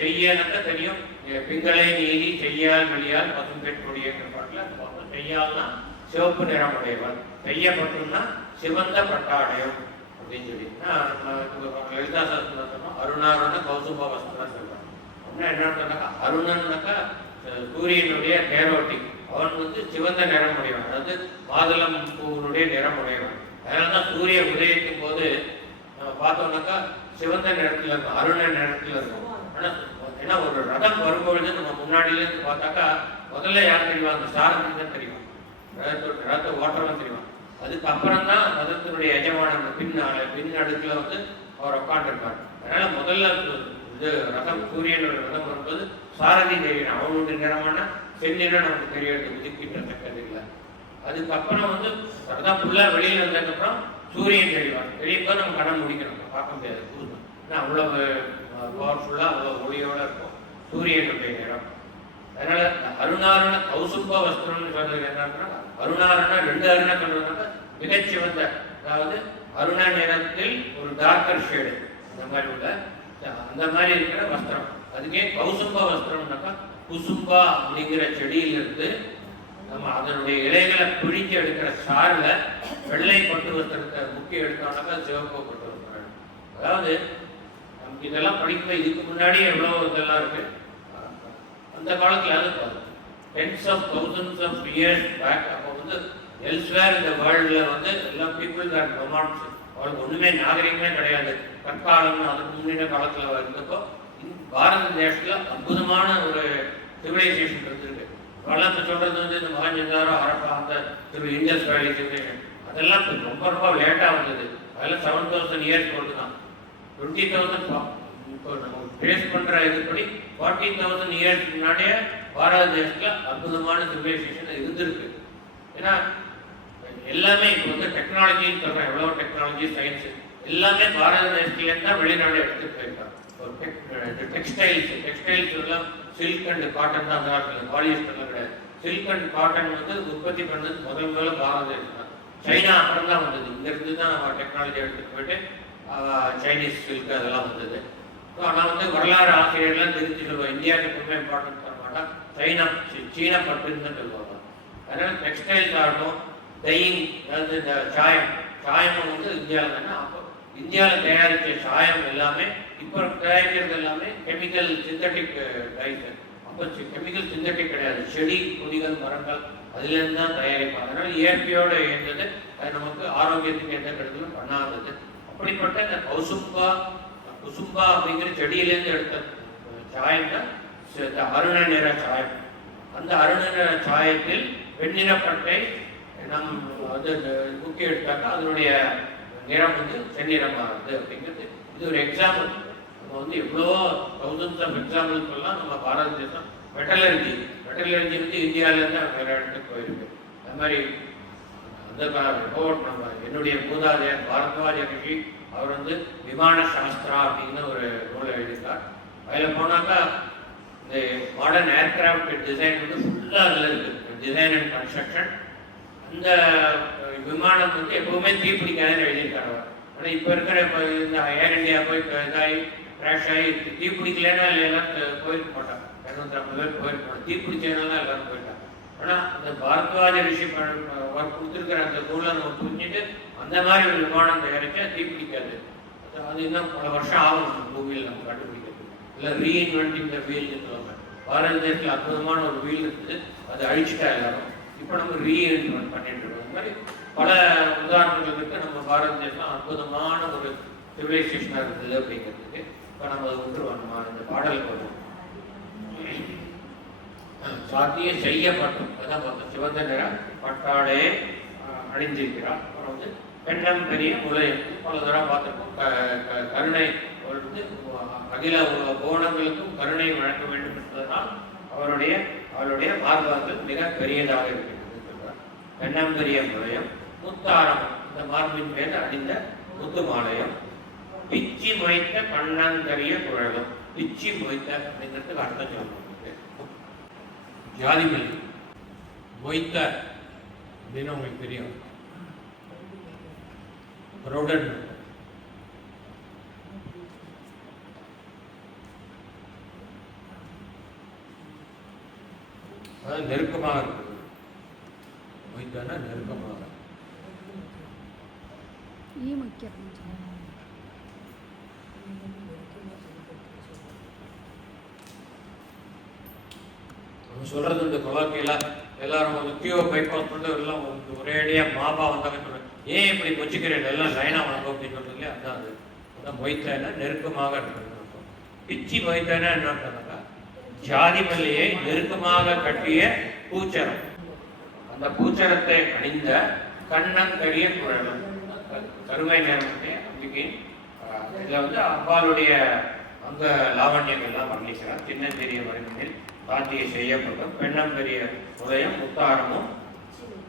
செய்யனாக்க தெரியும், பிங்களை நீதி செய்யால் வெளியால் பசும்பெண் கொடியேற்ற பாட்டில் செய்யால்னா சிவப்பு நிறமுடையவள், செய்யப்பட்டும்னா சிவந்த பட்டாடையம் அப்படின்னு சொல்லி லலிதா சாஸ்திரம் சொன்னோம். அருணாருண கௌசுப வஸ்திரம் சொல்றாங்க. அப்படின்னா என்ன சொன்னாக்கா அருணன்னாக்கா சூரியனுடைய தேரோட்டி, அவன் வந்து சிவந்த நிறம் உடையவன், அதாவது மாதுளம் பூவினுடைய நிறம் உடையவன். அதனால தான் சூரிய உதயத்தின் போது நம்ம பார்த்தோம்னாக்கா சிவந்த நிறத்தில் இருக்கும், அருண நிறத்தில் இருக்கும். ஆனால் ஏன்னா ஒரு ரதம் வரும்பொழுது நம்ம முன்னாடியிலேருந்து பார்த்தாக்கா முதல்ல யார் தெரியும், அந்த சாரதி தான் தெரியும், ரதத்தை ஓட்டுறவன் தெரியும். அதுக்கப்புறம் தான் ரதத்தினுடைய எஜமான பின் அடுக்கில் வந்து அவர் உட்காந்துருப்பார். அதனால முதல்ல இது ரதம் சூரியனோட ரதம் வரும்போது சாரதி தெரியும், அவனுடைய நிறமான செந்நிறம் நமக்கு தெரியறது உதிக்கின்றதுக்கு இல்லை. அதுக்கப்புறம் வந்து ரதம் ஃபுல்லாக வெளியில் வந்ததுக்கப்புறம் சூரியன் தெரியும், தெரியும் போது நம்ம கடன் முடிக்கணும், பார்க்க முடியாது புதுமை. ஏன்னா அவ்வளோ பவர்ஃபுல்லாக அவ்வளோ ஒளியோட இருக்கும் சூரியனுடைய நிறம். அதனால அருணாருண கௌசுப வஸ்திரம்னு சொல்றது என்னன்னா, அருணாருண 2 அருண சொல்றதுனால மிகச்சிவந்த, அதாவது அருண நிறத்தில் ஒரு டார்க்கர் ஷேடு அந்த மாதிரி உள்ள அந்த மாதிரி இருக்கிற வஸ்திரம். அதுக்கே கௌசும்ப வஸ்திரம்னாக்கா குசும்பா அப்படிங்கிற செடியிலிருந்து நம்ம அதனுடைய இலைகளை பிழிஞ்சு எடுக்கிற சாரில் வெள்ளை பட்டு வஸ்திரத்தை முக்கிய எடுத்தோம்னாக்கா சிவப்பு பட்டு வஸ்திரம். அதாவது நமக்கு இதெல்லாம் படிக்கும்போது இதுக்கு முன்னாடி எவ்வளோ இதெல்லாம் இருக்கு. அந்த காலத்தில் அது tens of thousands of years back அப்போ வந்து எல்ஸ்வேர் இந்த வேர்ல்டில் வந்து எல்லாம் பீப்புள் ஆர் ரொமான்ஸ், அவளுக்கு ஒன்றுமே நாகரிகமே கிடையாது. கற்காலம்னு அதுக்கு முன்னின காலத்தில் இருந்தப்போ பாரத தேசத்தில் அற்புதமான ஒரு சிவிலைசேஷன் இருந்திருக்கு. அதெல்லாம் இப்போ சொல்கிறது வந்து இந்த மகாஞ்சந்தாரோ ஹரப்பா அந்த இண்டஸ் வேலி சிவிலைசேஷன் அதெல்லாம் ரொம்ப ரொம்ப லேட்டாக வந்தது. அதெல்லாம் 7000 இயர்ஸ் பொறுத்து தான். 20,000 இப்போ நம்ம ட்ரேஸ் பண்ணுற இதுபடி 40,000 இயர்ஸ் முன்னாடியே பாரத தேசத்தில் அற்புதமான சிவிலைசேஷன் இருந்திருக்கு. ஏன்னா எல்லாமே இப்போ வந்து டெக்னாலஜின்னு சொல்கிறேன், எவ்வளோ டெக்னாலஜி சயின்ஸு எல்லாமே பாரத தேசத்துலேருந்து தான் வெளிநாடு எடுத்துகிட்டு போயிருக்காங்க. டெக்ஸ்டைல்ஸ் எல்லாம் சில்க் அண்ட் காட்டன் தான் இருக்குது, பாலிஸ்டர்லாம் கிடையாது. சில்க் அண்ட் காட்டன் வந்து உற்பத்தி பண்ணது முதல்ல பாரத தேசம் தான். சைனா அப்புறம் தான் வந்தது. இங்கேருந்து தான் நம்ம டெக்னாலஜி எடுத்துகிட்டு போயிட்டு சைனீஸ் சில்க் அதெல்லாம் வந்தது. ஸோ ஆனால் வந்து வரலாறு ஆசிரியர்லாம் தெரிஞ்சு சொல்லுவோம், இந்தியாவுக்கு எப்பவுமே இம்பார்ட்டன்ஸ் தர மாட்டோம், சீனா பட்டுன்னு தான் சொல்லுவாங்க. அதனால் டெக்ஸ்டைல்ஸ் ஆகட்டும், டையிங், அதாவது இந்த சாயம் வந்து இந்தியாவில் தானே. அப்போ இந்தியாவில் தயாரித்த சாயம் எல்லாமே இப்போ தயாரிக்கிறது எல்லாமே கெமிக்கல் சிந்தட்டிக் டைஸ். அப்போ கெமிக்கல் சிந்தட்டிக் கிடையாது, செடி கொடிகள் மரங்கள் அதுலேருந்து தான் தயாரிப்பாங்க. அதனால் இயற்கையோடு இருந்தது, அது நமக்கு ஆரோக்கியத்துக்கு எந்த கருத்திலும் பண்ணாதது. அப்படிப்பட்ட இந்த குசும்பா அப்படிங்கிற செடியிலேருந்து எடுத்த சாயம் தான் இந்த அருண நிற சாயம். அந்த அருண நிற சாயத்தில் வெண்ணிறப்பட்டை நம் வந்து முக்கிய எடுத்தாக்கா அதனுடைய நிறம் வந்து செந்நிறமாகுது அப்படிங்கிறது இது ஒரு எக்ஸாம்பிள். நம்ம வந்து எவ்வளோ தௌசண்ட்ஸ் ஆஃப் எக்ஸாம்பிள் சொல்லலாம். நம்ம பாரத தேசம் மெட்டலர்ஜி வந்து இந்தியாவிலேருந்து வேறு இடத்துக்கு போயிருக்கு. அது மாதிரி அந்த ரிப்போர்ட் நம்ம என்னுடைய மூதாதையர் பாரத்வாஜ ரிஷி அவர் வந்து விமான சாஸ்திரா அப்படிங்கிற ஒரு நூலை எழுதியிருக்கார். அதில் போனாக்கா இந்த மாடர்ன் ஏர்கிராஃப்ட் டிசைன் வந்து ஃபுல்லாக அதில் இருக்குது, டிசைன் அண்ட் கன்ஸ்ட்ரக்ஷன். அந்த விமானம் வந்து எப்பவுமே தீப்பிடிக்காதுன்னு எழுதியிருக்காரு அவர். ஆனால் இப்போ இருக்கிற இப்போ இந்த ஏர் இந்தியா போய் இதாகி கிராஷ் ஆகி தீப்பிடிக்கலன்னா எல்லாம் போயிருக்க மாட்டாங்க. 250 பேர் போயிருக்க மாட்டாங்க, தீப்பிடிச்சதுனால எல்லாரும் போயிட்டாங்க. ஆனால் அந்த பாரத்வாஜ ரிஷி ஒர்க் கொடுத்துருக்கிற அந்த நூலை நம்ம புரிஞ்சுட்டு அந்த மாதிரி ஒரு விமானம் தயாரித்தா தீப்பிடிக்காது. அது இன்னும் பல வருஷம் ஆகும் பூமியில் நம்ம கண்டுபிடிக்கிறது. இல்லை ரீஇன்வென்டிங் த வீல்னு சொல்லுவாங்க. பாரத தேசத்தில் அற்புதமான ஒரு வீல் இருக்குது, அதை அழிச்சிட்டா எல்லாரும். இப்போ நம்ம ரீஇன்வென்ட் பண்ணிட்டு இருக்கோம். அந்த மாதிரி பல உதாரணங்கள் இருக்கு. நம்ம பாரத தேசம் அற்புதமான ஒரு சிவிலைசேஷனாக இருந்தது அப்படிங்கிறதுக்கு. இப்போ நம்ம அதை விட்டுருவோம். நம்ம இந்த பாடலுக்கு வருவோம். சாத்தியம் செய்யப்பட்டோம் அதான் பார்த்தோம். சிவந்த நிற பட்டாளே அணிந்திருக்கிறார். அப்புறம் வந்து பெண்ணம் பெரிய முலையம் பல தடவை பார்த்துருக்கோம். கருணை வந்து அகில கோணங்களுக்கும் கருணை வழங்க வேண்டும் என்பதனால் அவருடைய மார்பகங்கள் மிக பெரியதாக இருக்கிறது சொல்றார். பெண்ணம் பெரிய முலையம் முத்தாரம் இந்த மார்பின் மேல் அணிந்த முத்து மாலயம் பிச்சி மொய்த்த கண்ணங்கரிய குழலும். பிச்சி மொய்த்த அப்படிங்கிறதுக்கு அர்த்தம் சொல்லணும். ஜாதிமல்லி மொய்த்த அப்படின்னு உங்களுக்கு தெரியும், ரோடன் அதாவது நெருக்கமாக இருக்குது. மொய்த்தானா நெருக்கமாக சொல்றது இந்த கொலாக்கியெல்லாம் எல்லாரும் வந்து கியூ பைபாஸ் பண்ணிட்டு எல்லாம் ஒரேடியாக மாபா வந்தாங்க சொல்றேன். ஏன் இப்படி வச்சுக்கிறேன் எல்லாம் லைனாக வாங்க அப்படின்னு சொல்றீங்க. அதுதான் அது அதான் மொய்த்தானா நெருக்கமாக இருக்கிறது. பிச்சி மொய்த்தானா என்ன பண்ணாக்கா ஜாதி மல்லியை நெருக்கமாக கட்டிய பூச்சரம். அந்த பூச்சரத்தை அணிந்த கண்ணங்கரிய குழலும் கருமை நேரத்தை அம்பிகை. இதில் வந்து அம்பாளுடைய அங்க லாவண்யங்கள்லாம் வர்ணிக்கிறார். சின்னஞ்செறிய மருந்தில் காத்திய செய்யப்படும் பெண்ணம் பெரிய உதயம் முத்தாரமும்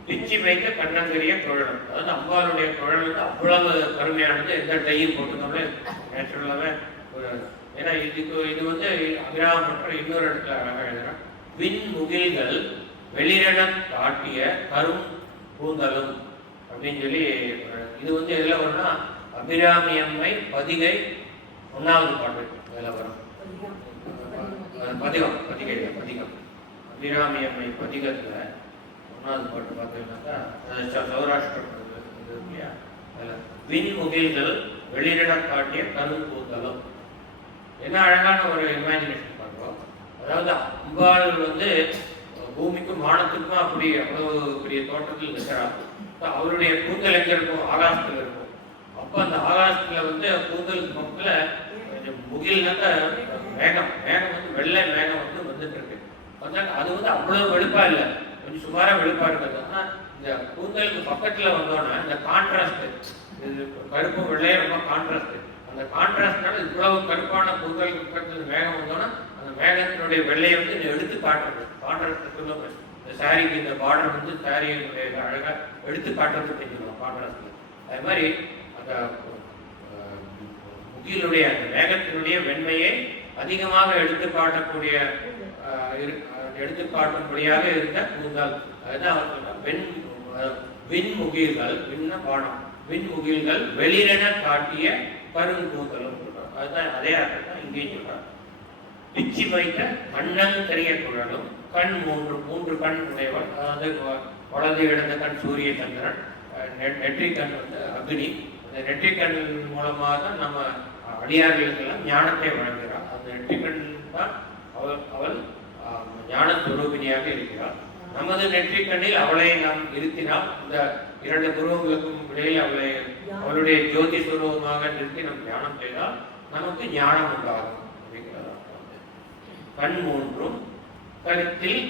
பிச்சி வைத்த கண்ணங்கரிய குழலும். அதாவது அம்பாளுடைய குழல் வந்து அவ்வளவு கருமையானது. எந்த டையும் போட்டுக்கோமே நேச்சுரலாகவே ஒரு. ஏன்னா இது வந்து அபிராமற்ற இன்னொரு இடத்துல அழகாக எழுதுறோம். விண் முகில்கள் வெளியிட காட்டிய கரும் பூந்தலும் அப்படின்னு சொல்லி. இது வந்து எதில் வரும்னா அபிராமி அம்மை பதிகை 1வது பாட்டு. அதில் வரும் பதிகம், பதிகம் அபிராமி அம்மை பதிகத்தில் 1வது பாட்டு பார்த்தீங்கன்னாக்கா சௌராஷ்டிரம் இல்லையா, அதில் விண்முகில்கள் வெளியிட காட்டிய கரும்பூதலம். என்ன அழகான ஒரு இமேஜினேஷன் பண்ணுறோம். அதாவது அம்பாள் பூமிக்கும் வானத்துக்கும் அப்படி அவ்வளவு பெரிய தோட்டத்தில் இருக்கிறார். அவருடைய கூந்தல் எங்க இருக்கும்? ஆகாசத்தில் இருக்கும். அப்போ அந்த ஆகாசத்தில் கூந்தல் பக்கத்தில் முகில்னாக்க மேகம் வெள்ளை மேகம் வந்துட்டு இருக்கு. அது அவ்வளவு வெளுப்பா இல்லை, கொஞ்சம் சுமாராக வெளுப்பா இருக்குது. ஆனால் இந்த கூந்தலுக்கு பக்கத்தில் வந்தோன்னா இந்த கான்ட்ராஸ்ட், இது கருப்பும் வெள்ளையும் ரொம்ப கான்ட்ராஸ்ட். அந்த கான்ட்ராஸ்ட்னால இவ்வளவு கருப்பான கூந்தலுக்கு பக்கத்தில் மேகம் வந்தோன்னா அந்த மேகத்தினுடைய வெள்ளையை எடுத்து காட்டுறது. கான்ட்ராஸ்ட் சொல்லுவாங்க, இந்த சாரிக்கு இந்த பார்டர் சாரியினுடைய அழகாக எடுத்து காட்டுறது தெரிஞ்சுக்கணும் கான்ட்ராஸ்ட்ல. அது மாதிரி அந்த முகிலுடைய அந்த மேகத்தினுடைய வெண்மையை அதிகமாக எடுத்து காட்டும்படியாக இருந்த கூந்தல். அதுதான் விண்முகில்கள், வானம், விண்முகில்கள் வெளிரென காட்டிய கருங்கூந்தலும் சொல்றாங்க. அதுதான் அதே அர்த்தம் தான் இங்கேயும் சொல்றாங்க. பிச்சி வைத்த கண்ணன் தெரிய குழலும் கண் மூன்று கண் உடையவன். அதாவது வலது இடந்த கண் சூரிய சந்திரன், நெற்றிக்கண் அக்னி. அந்த நெற்றிக்கண் மூலமாக தான் நம்ம அடியார்களுக்கெல்லாம் ஞானத்தை வழங்குகிறார். அந்த நெற்றிக்கண் தான் அவள் ஞான சுரூபிணியாக இருக்கிறாள். நமது நெற்றிக்கண்ணில் அவளை நாம் இருத்தினால், இந்த 2 குருவங்களுக்கும் இடையில் அவளுடைய ஜோதி சுரூபமாக நிறுத்தி நம் ஞானம் செய்தால் நமக்கு ஞானம் உண்டாகும் அப்படிங்கிறார். கண் மூன்றும் கருத்தில்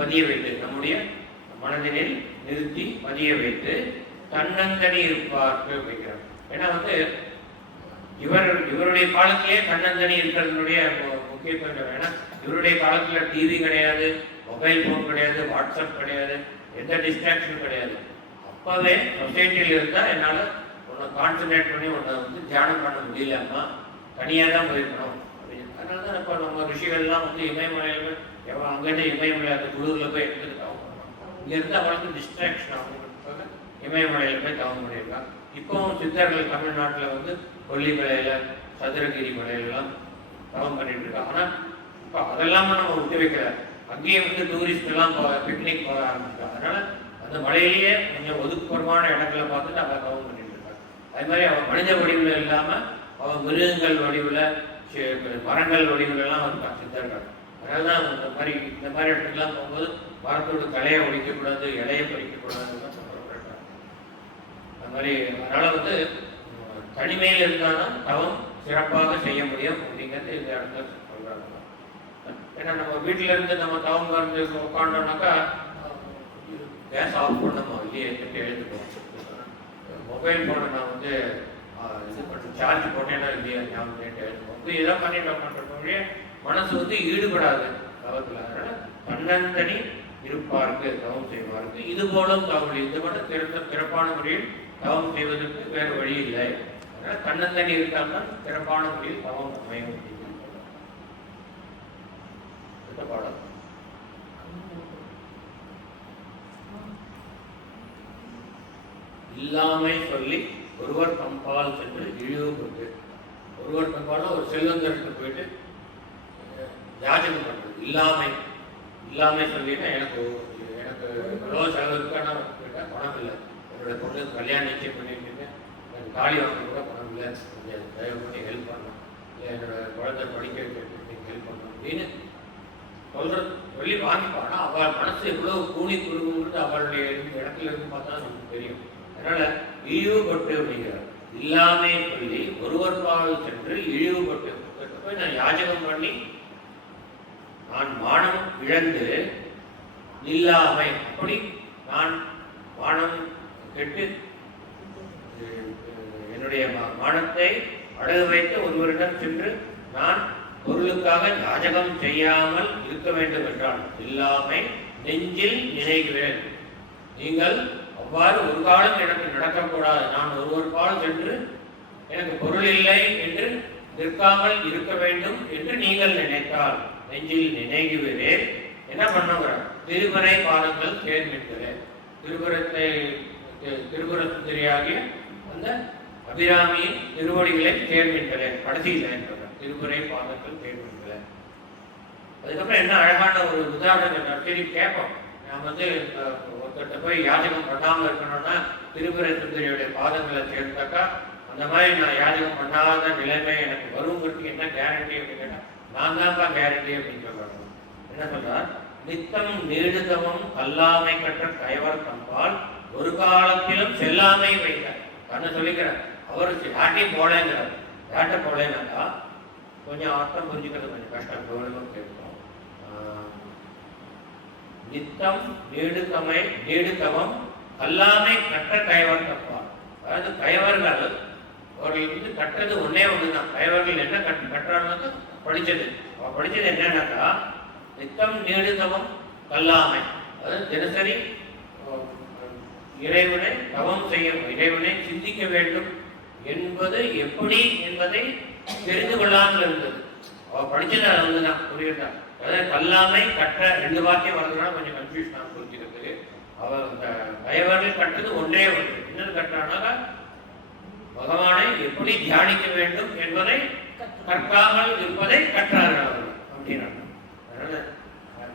பதிய வைத்து, நம்முடைய மனதினில் நிறுத்தி பதிய வைத்து தன்னந்தனி இருப்பார்க்கு வைக்கிறார். ஏன்னா இவருடைய காலத்திலேயே தன்னந்தனி இருக்கிறதுனுடைய முக்கியத்துவம். ஏன்னா இவருடைய காலத்துல டிவி கிடையாது, மொபைல் போன் கிடையாது, வாட்ஸ்அப் கிடையாது, எந்த டிஸ்ட்ராக்ஷன் கிடையாது. அப்பவே சொசைட்டியில் இருந்தால் என்னால் உன்னை கான்சன்ட்ரேட் பண்ணி உன்னை தியானம் பண்ண முடியலம்மா, தனியாக தான் போயிருக்கணும் அப்படின்னு. அதனால தான் இப்போ நம்ம ரிஷிகள்லாம் இமயமலையில் அங்கேருந்து இமயமலை அந்த குளூரில் போய் எடுத்துட்டு தவம் பண்ணலாம். இங்கேருந்து அவளுக்கு டிஸ்ட்ராக்ஷன் ஆகுங்கிறதுக்காக இமயமலையில் போய் தவம் பண்ணியிருக்காங்க. இப்போவும் சித்தர்கள் தமிழ்நாட்டில் கொல்லிமலையில், சதுரகிரி மலையிலலாம் தவம் பண்ணிட்டு இருக்காங்க. ஆனால் இப்போ அதெல்லாம் நம்ம விட்டு வைக்கல. அங்கேயே டூரிஸ்ட் எல்லாம் பிக்னிக் போக ஆரம்பிச்சிருக்காங்க. அதனால அந்த மலையிலேயே கொஞ்சம் ஒதுக்குப்புறமான இடங்களை பார்த்துட்டு அவள் தவம் பண்ணிட்டு இருக்காங்க. அது மாதிரி அவள் மனித வடிவில் இல்லாமல் அவள் மிருகங்கள் வடிவில், மரங்கள் வடிவிலெல்லாம் சித்தர்கள். அதனால தான் இந்த மாதிரி இடத்துக்குலாம் போகும்போது மரத்தோட கலையை ஒழிக்கக்கூடாது, இலையை பறிக்கக்கூடாதுன்னு சொல்கிறாங்க. அது மாதிரி அதனால தனிமையில் இருந்தால் தான் தவம் சிறப்பாக செய்ய முடியும் அப்படிங்கிறது இந்த இடத்துல சொல்கிறாங்க. ஏன்னா நம்ம வீட்டில் இருந்து நம்ம தவம் இருந்து உட்காண்டோம்னாக்கா கேஸ் ஆஃப் பண்ணணுமா இல்லையே எழுதுப்போம். மொபைல் ஃபோனை நான் இது பண்ண சார்ஜ் போட்டேன்னா இல்லையா ஞாபகம் எழுதுப்போம். இதெல்லாம் பண்ணிட்டு உட்காந்துருக்கோம். மனசு ஈடுபடாது தவத்தில். அதனால தன்னந்தனி இருப்பாருக்கு, தவம் செய்வாருக்கு. இது போலும் தவம் இது மட்டும் சிறப்பான முறையில் தவம் செய்வதற்கு வேறு வழி இல்லை. அதனால தன்னந்தனி இருந்தால்தான் சிறப்பான முறையில் தவம் அமையும். பாடம் இல்லாமை சொல்லி ஒருவர் தம்பால் சென்று இழிவுபட்டு, ஒருவர் தம்பால் ஒரு செல்வந்தருக்கு போயிட்டு யாஜகம் பண்றது. இல்லாமை சொல்லிட்டா எனக்கு எவ்வளோ செலவுக்கு நான் போயிட்டேன், பணம் இல்லை, என்னோட பொண்ணு கல்யாணம் நிச்சயம் பண்ணிட்டு எனக்கு தாலி வாங்க கூட பணம் இல்லை, தயவு பண்ணி ஹெல்ப் பண்ணணும், இல்லை என்னோட குழந்தை படிக்க வைக்கிறதுக்கு ஹெல்ப் பண்ணணும் அப்படின்னு சொல்லி வாங்கிப்பானா அவள் மனசு எவ்வளவு கூணி குழுங்குங்கிறது அவளுடைய இடத்துல இருந்து பார்த்தா நமக்கு தெரியும். அதனால இழிவுபட்டு அப்படிங்கிறார். இல்லாமே சொல்லி ஒருவர் பால் சென்று இழிவுபட்டு போய் நான் யாஜகம் பண்ணி நான் மானம் இழந்து நில்லாமை, அப்படி நான் மானம் கெட்டு என்னுடைய மானத்தை அடகு வைத்து ஒருவரிடம் சென்று நான் பொருளுக்காக யாஜகம் செய்யாமல் இருக்க வேண்டும் என்றால் இல்லாமை நெஞ்சில் நினைக்கிறேன். நீங்கள் அவ்வாறு ஒரு காலம் எனக்கு நடக்கக்கூடாது. நான் ஒருவர் பால் சென்று எனக்கு பொருள் இல்லை என்று நிற்காமல் இருக்க வேண்டும் என்று நீங்கள் நினைத்தால் நெஞ்சில் நினைவுகிறேன். என்ன பண்ணுங்கிறார்? திருமறை பாதங்கள் சேர்மிக்கிறேன். திருபுர சுந்தரியாகிய அந்த அபிராமியின் திருவடிகளை சேர்மிக்கிறேன். கடைசியில் திருமுறை பாதங்கள் தேர்வுகளை. அதுக்கப்புறம் என்ன அழகான ஒரு உதாரணம் சரி கேட்போம். நான் ஒருத்தர்கிட்ட போய் யாஜகம் பண்ணாமல் இருக்கணும்னா திருமுறை சுந்தரியுடைய பாதங்களை சேர்ந்தாக்கா அந்த மாதிரி நான் யாஜகம் பண்ணாத நிலைமை எனக்கு வருங்கிறதுக்கு என்ன கேரண்டி அப்படின்னு கேட்டால் நான் தான்ப்பா கேரண்டி அப்படின்னு சொல்றாங்க. என்ன சொல்றார்? நித்தம் நீடுதவம் கல்லாமை கற்ற கயவர் தம்பால் ஒரு காலத்திலும் செல்லாமை வைத்தார். கண்ணை சொல்லிக்கிறார். அவர் யார்ட்டையும் போலேங்கிறார். யார்கிட்ட போலேனாக்கா கொஞ்சம் அர்த்தம் புரிஞ்சுக்கிறது கொஞ்சம் கஷ்டம். கேட்கும் நித்தம் நீடுதவம் கல்லாமை கற்ற கயவர் தம்பால். அதாவது கயவர்கள் அவர்களுக்கு கற்றது ஒன்னே ஒண்ணுதான். கயவர்கள் என்ன கற்றாங்க? படிச்சது. படிச்சது என்னன்னாக்கா நித்தம் நீடுதவம் கல்லாமை. அதாவது தினசரி இறைவனை தவம் செய்ய, இறைவனை சிந்திக்க வேண்டும் என்பது எப்படி என்பதை தெரிந்து கொள்ளாமல் இருந்தது. அவ படிச்சது அது வந்துதான். புரியுதா? அதாவது கல்லாமை கற்ற ரெண்டு வாக்கியம் வருதுன்னா கொஞ்சம் கன்ஃபியூஷன் புரிஞ்சுக்கிறதுக்கு. அவர் கயவர்கள் கற்றது ஒன்றே ஒன்று. என்னது கற்றானாக்கா பகவானை எப்படி தியானிக்க வேண்டும் என்பதை கற்காமல் இருப்பதை கற்றார்கள் அவர்கள் அப்படின்னா.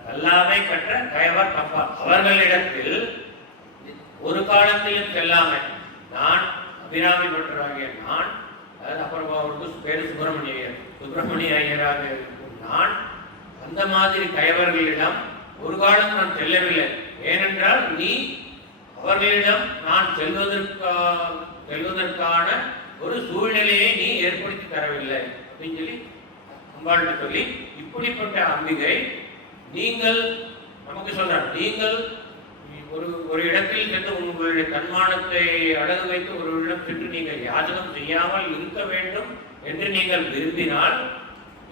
கல்லாமை கற்ற கயவர் தப்பா. அவர்களிடத்தில் ஒரு காலத்திலும் செல்லாமை நான் அபிராமி பட்டராகிய நான், அதாவது அப்புறம் அவருக்கு பேரு சுப்பிரமணிய ஐயராக இருக்கும் நான், அந்த மாதிரி கயவர்களிடம் ஒரு காலம் நான் செல்லவில்லை. ஏனென்றால் நீ அவர்களிடம் நான் செல்வதற்கான ஒரு சூழ்நிலையை நீ ஏற்படுத்தி தரவில்லை அப்படின்னு சொல்லி அம்பாள்கிட்ட சொல்லி, இப்படிப்பட்ட அம்பிகை நீங்கள் நமக்கு சொல்றார், நீங்கள் ஒரு இடத்தில் சென்று உங்களுடைய தன்மானத்தை அடகு வைத்து ஒரு இடம் சென்று நீங்கள் யாஜகம் செய்யாமல் இருக்க வேண்டும் என்று நீங்கள் விரும்பினால்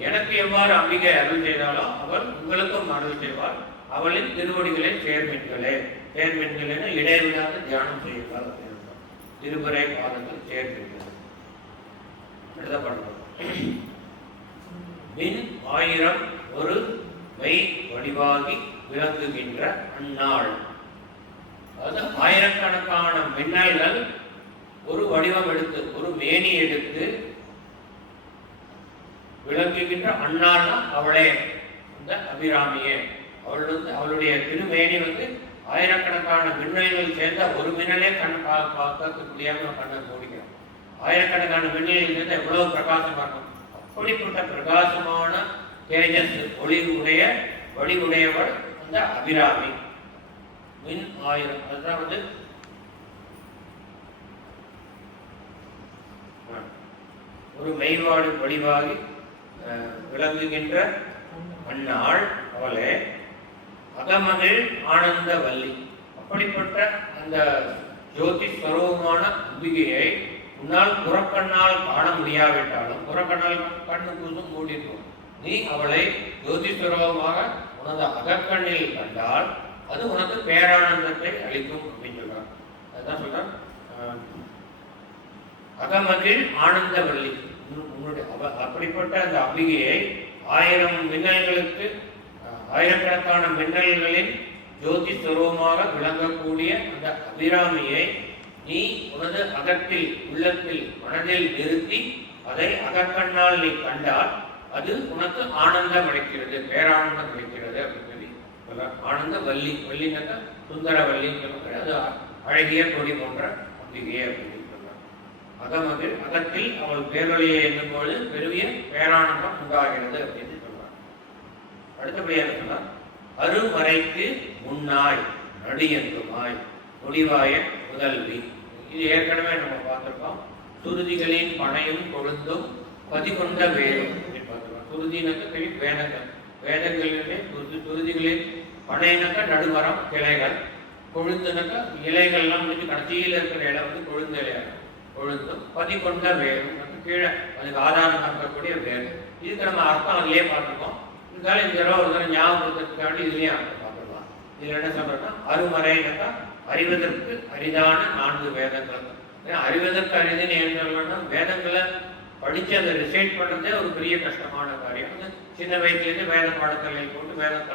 எனக்கு எவ்வாறு அம்பிகை அருள் செய்தாலோ அவள் உங்களுக்கும் அருள் செய்வாள். அவளின் திருவடிகளை சேர்மென்களே இடைவிடாத தியானம் செய்வாள். திருமுறை பாதங்கள் சேர்க்கின்றது எழுதப்படுறது. மின் 1000 ஒரு மெய் வடிவாகி விளங்குகின்ற அந்நாள். அதாவது ஆயிரக்கணக்கான மின்னல்கள் ஒரு வடிவம் எடுத்து, ஒரு மேனி எடுத்து விளங்குகின்ற அந்நாள்னா அவளே, அந்த அபிராமியே. அவளுடைய திருமேனி ஆயிரக்கணக்கான மின்னல்கள் சேர்ந்த ஒரு மின்னலே கண் பார்க்க முடியாம கண்ணை மூடிக்கிறோம். ஆயிரக்கணக்கான மின்னல்கள் சேர்ந்த எவ்வளவு பிரகாசமா இருக்கும். அப்படிப்பட்ட பிரகாசமான தேஜஸ் ஒளிவுடைய வடிவுடையவள் அந்த அபிராமி. மின் 1000 அதுதான் ஒரு மெய்வாடு வடிவாகி விளங்குகின்ற அந்நாள் அவளே அகமகிழ் ஆனந்த வள்ளி. அப்படிப்பட்ட அந்த ஜோதி ஸ்வரூபமான அம்பிகையை உன்னால் புறக்கண்ணால் காண முடியாவிட்டாலும், புறக்கண்ணால் கண்ணு புதுசும் மூடிக்கும், நீ அவளை ஜோதி ஸ்வரூபமாக உனது அகக்கண்ணில் கண்டால் அது உனக்கு பேரானந்தத்தை அளிக்கும் அப்படின்னு சொல்றான். அதுதான் சொல்றான் அகமகிழ் ஆனந்த வள்ளி. உன்னுடைய அப்படிப்பட்ட அந்த அம்பிகையை 1000 மின்னல்களுக்கு, ஆயிரக்கணக்கான மின்னல்களின் ஜோதி ஸ்வரூபமாக விளங்கக்கூடிய அந்த அபிராமியை நீ உனது அகத்தில், உள்ளத்தில், மனதில் நிறுத்தி அதை அகக்கண்ணால் நீ கண்டால் அது உனக்கு ஆனந்தம் அளிக்கிறது, பேரானந்தம் அளிக்கிறது அப்படின்னு சொல்லி சொல்றார். ஆனந்த வள்ளி, வள்ளினாக்கா சுந்தர வள்ளின்னு சொல்லுற, அது அழகிய கொடி போன்ற அம்பிகையை அப்படின்னு சொல்றார். அகமகிழ், அகத்தில் அவள் பேரொழியை எண்ணும்போது பெரிய பேரானந்தம் உண்டாகிறது அப்படின்னு சொல்றார். அடுத்தபடியாக சொன்னார் அருமறைக்கு முன்னாய் நடியங்குமாய் முடிவாய முதல்வி. இது ஏற்கனவே நம்ம பார்த்திருக்கோம். சுருதிகளின் பனையும் கொழுந்தும் பதிகொண்ட வேதம் அப்படின்னு பார்த்துருக்கோம். சுருதினாக்க வேதங்கள், வேதங்களிலே சுருதிகளின் பனைனாக்கா நடுமரம் கிளைகள், கொழுந்துனாக்கா இலைகள்லாம் கடைசியில் இருக்கிற இலை கொழுந்து இலையாக கொழுந்தும், பதிகொண்ட வேதம் கீழே அதுக்கு ஆதாரம் இருக்கக்கூடிய வேதம். இதுக்கு நம்ம அர்த்தம் அதிலே பார்த்துருக்கோம். இருந்தாலும் இந்த தடவை ஒரு தடவை ஞாபகத்துக்காண்டி இதுலேயும் அர்த்தம் பார்த்துக்கலாம். இதில் என்ன சொல்றோம்னா அருமறைனாக்கா அறிவதற்கு அரிதான 4 வேதங்கள். அறிவதற்கு அரிதுன்னு ஏன் சொல்லணும்னா வேதங்களை படித்து அதை ரிசைட் பண்ணுறதே ஒரு பெரிய கஷ்டமான காரியம். சின்ன வயசுலேருந்து வேத பாடங்களை போட்டு வேதம்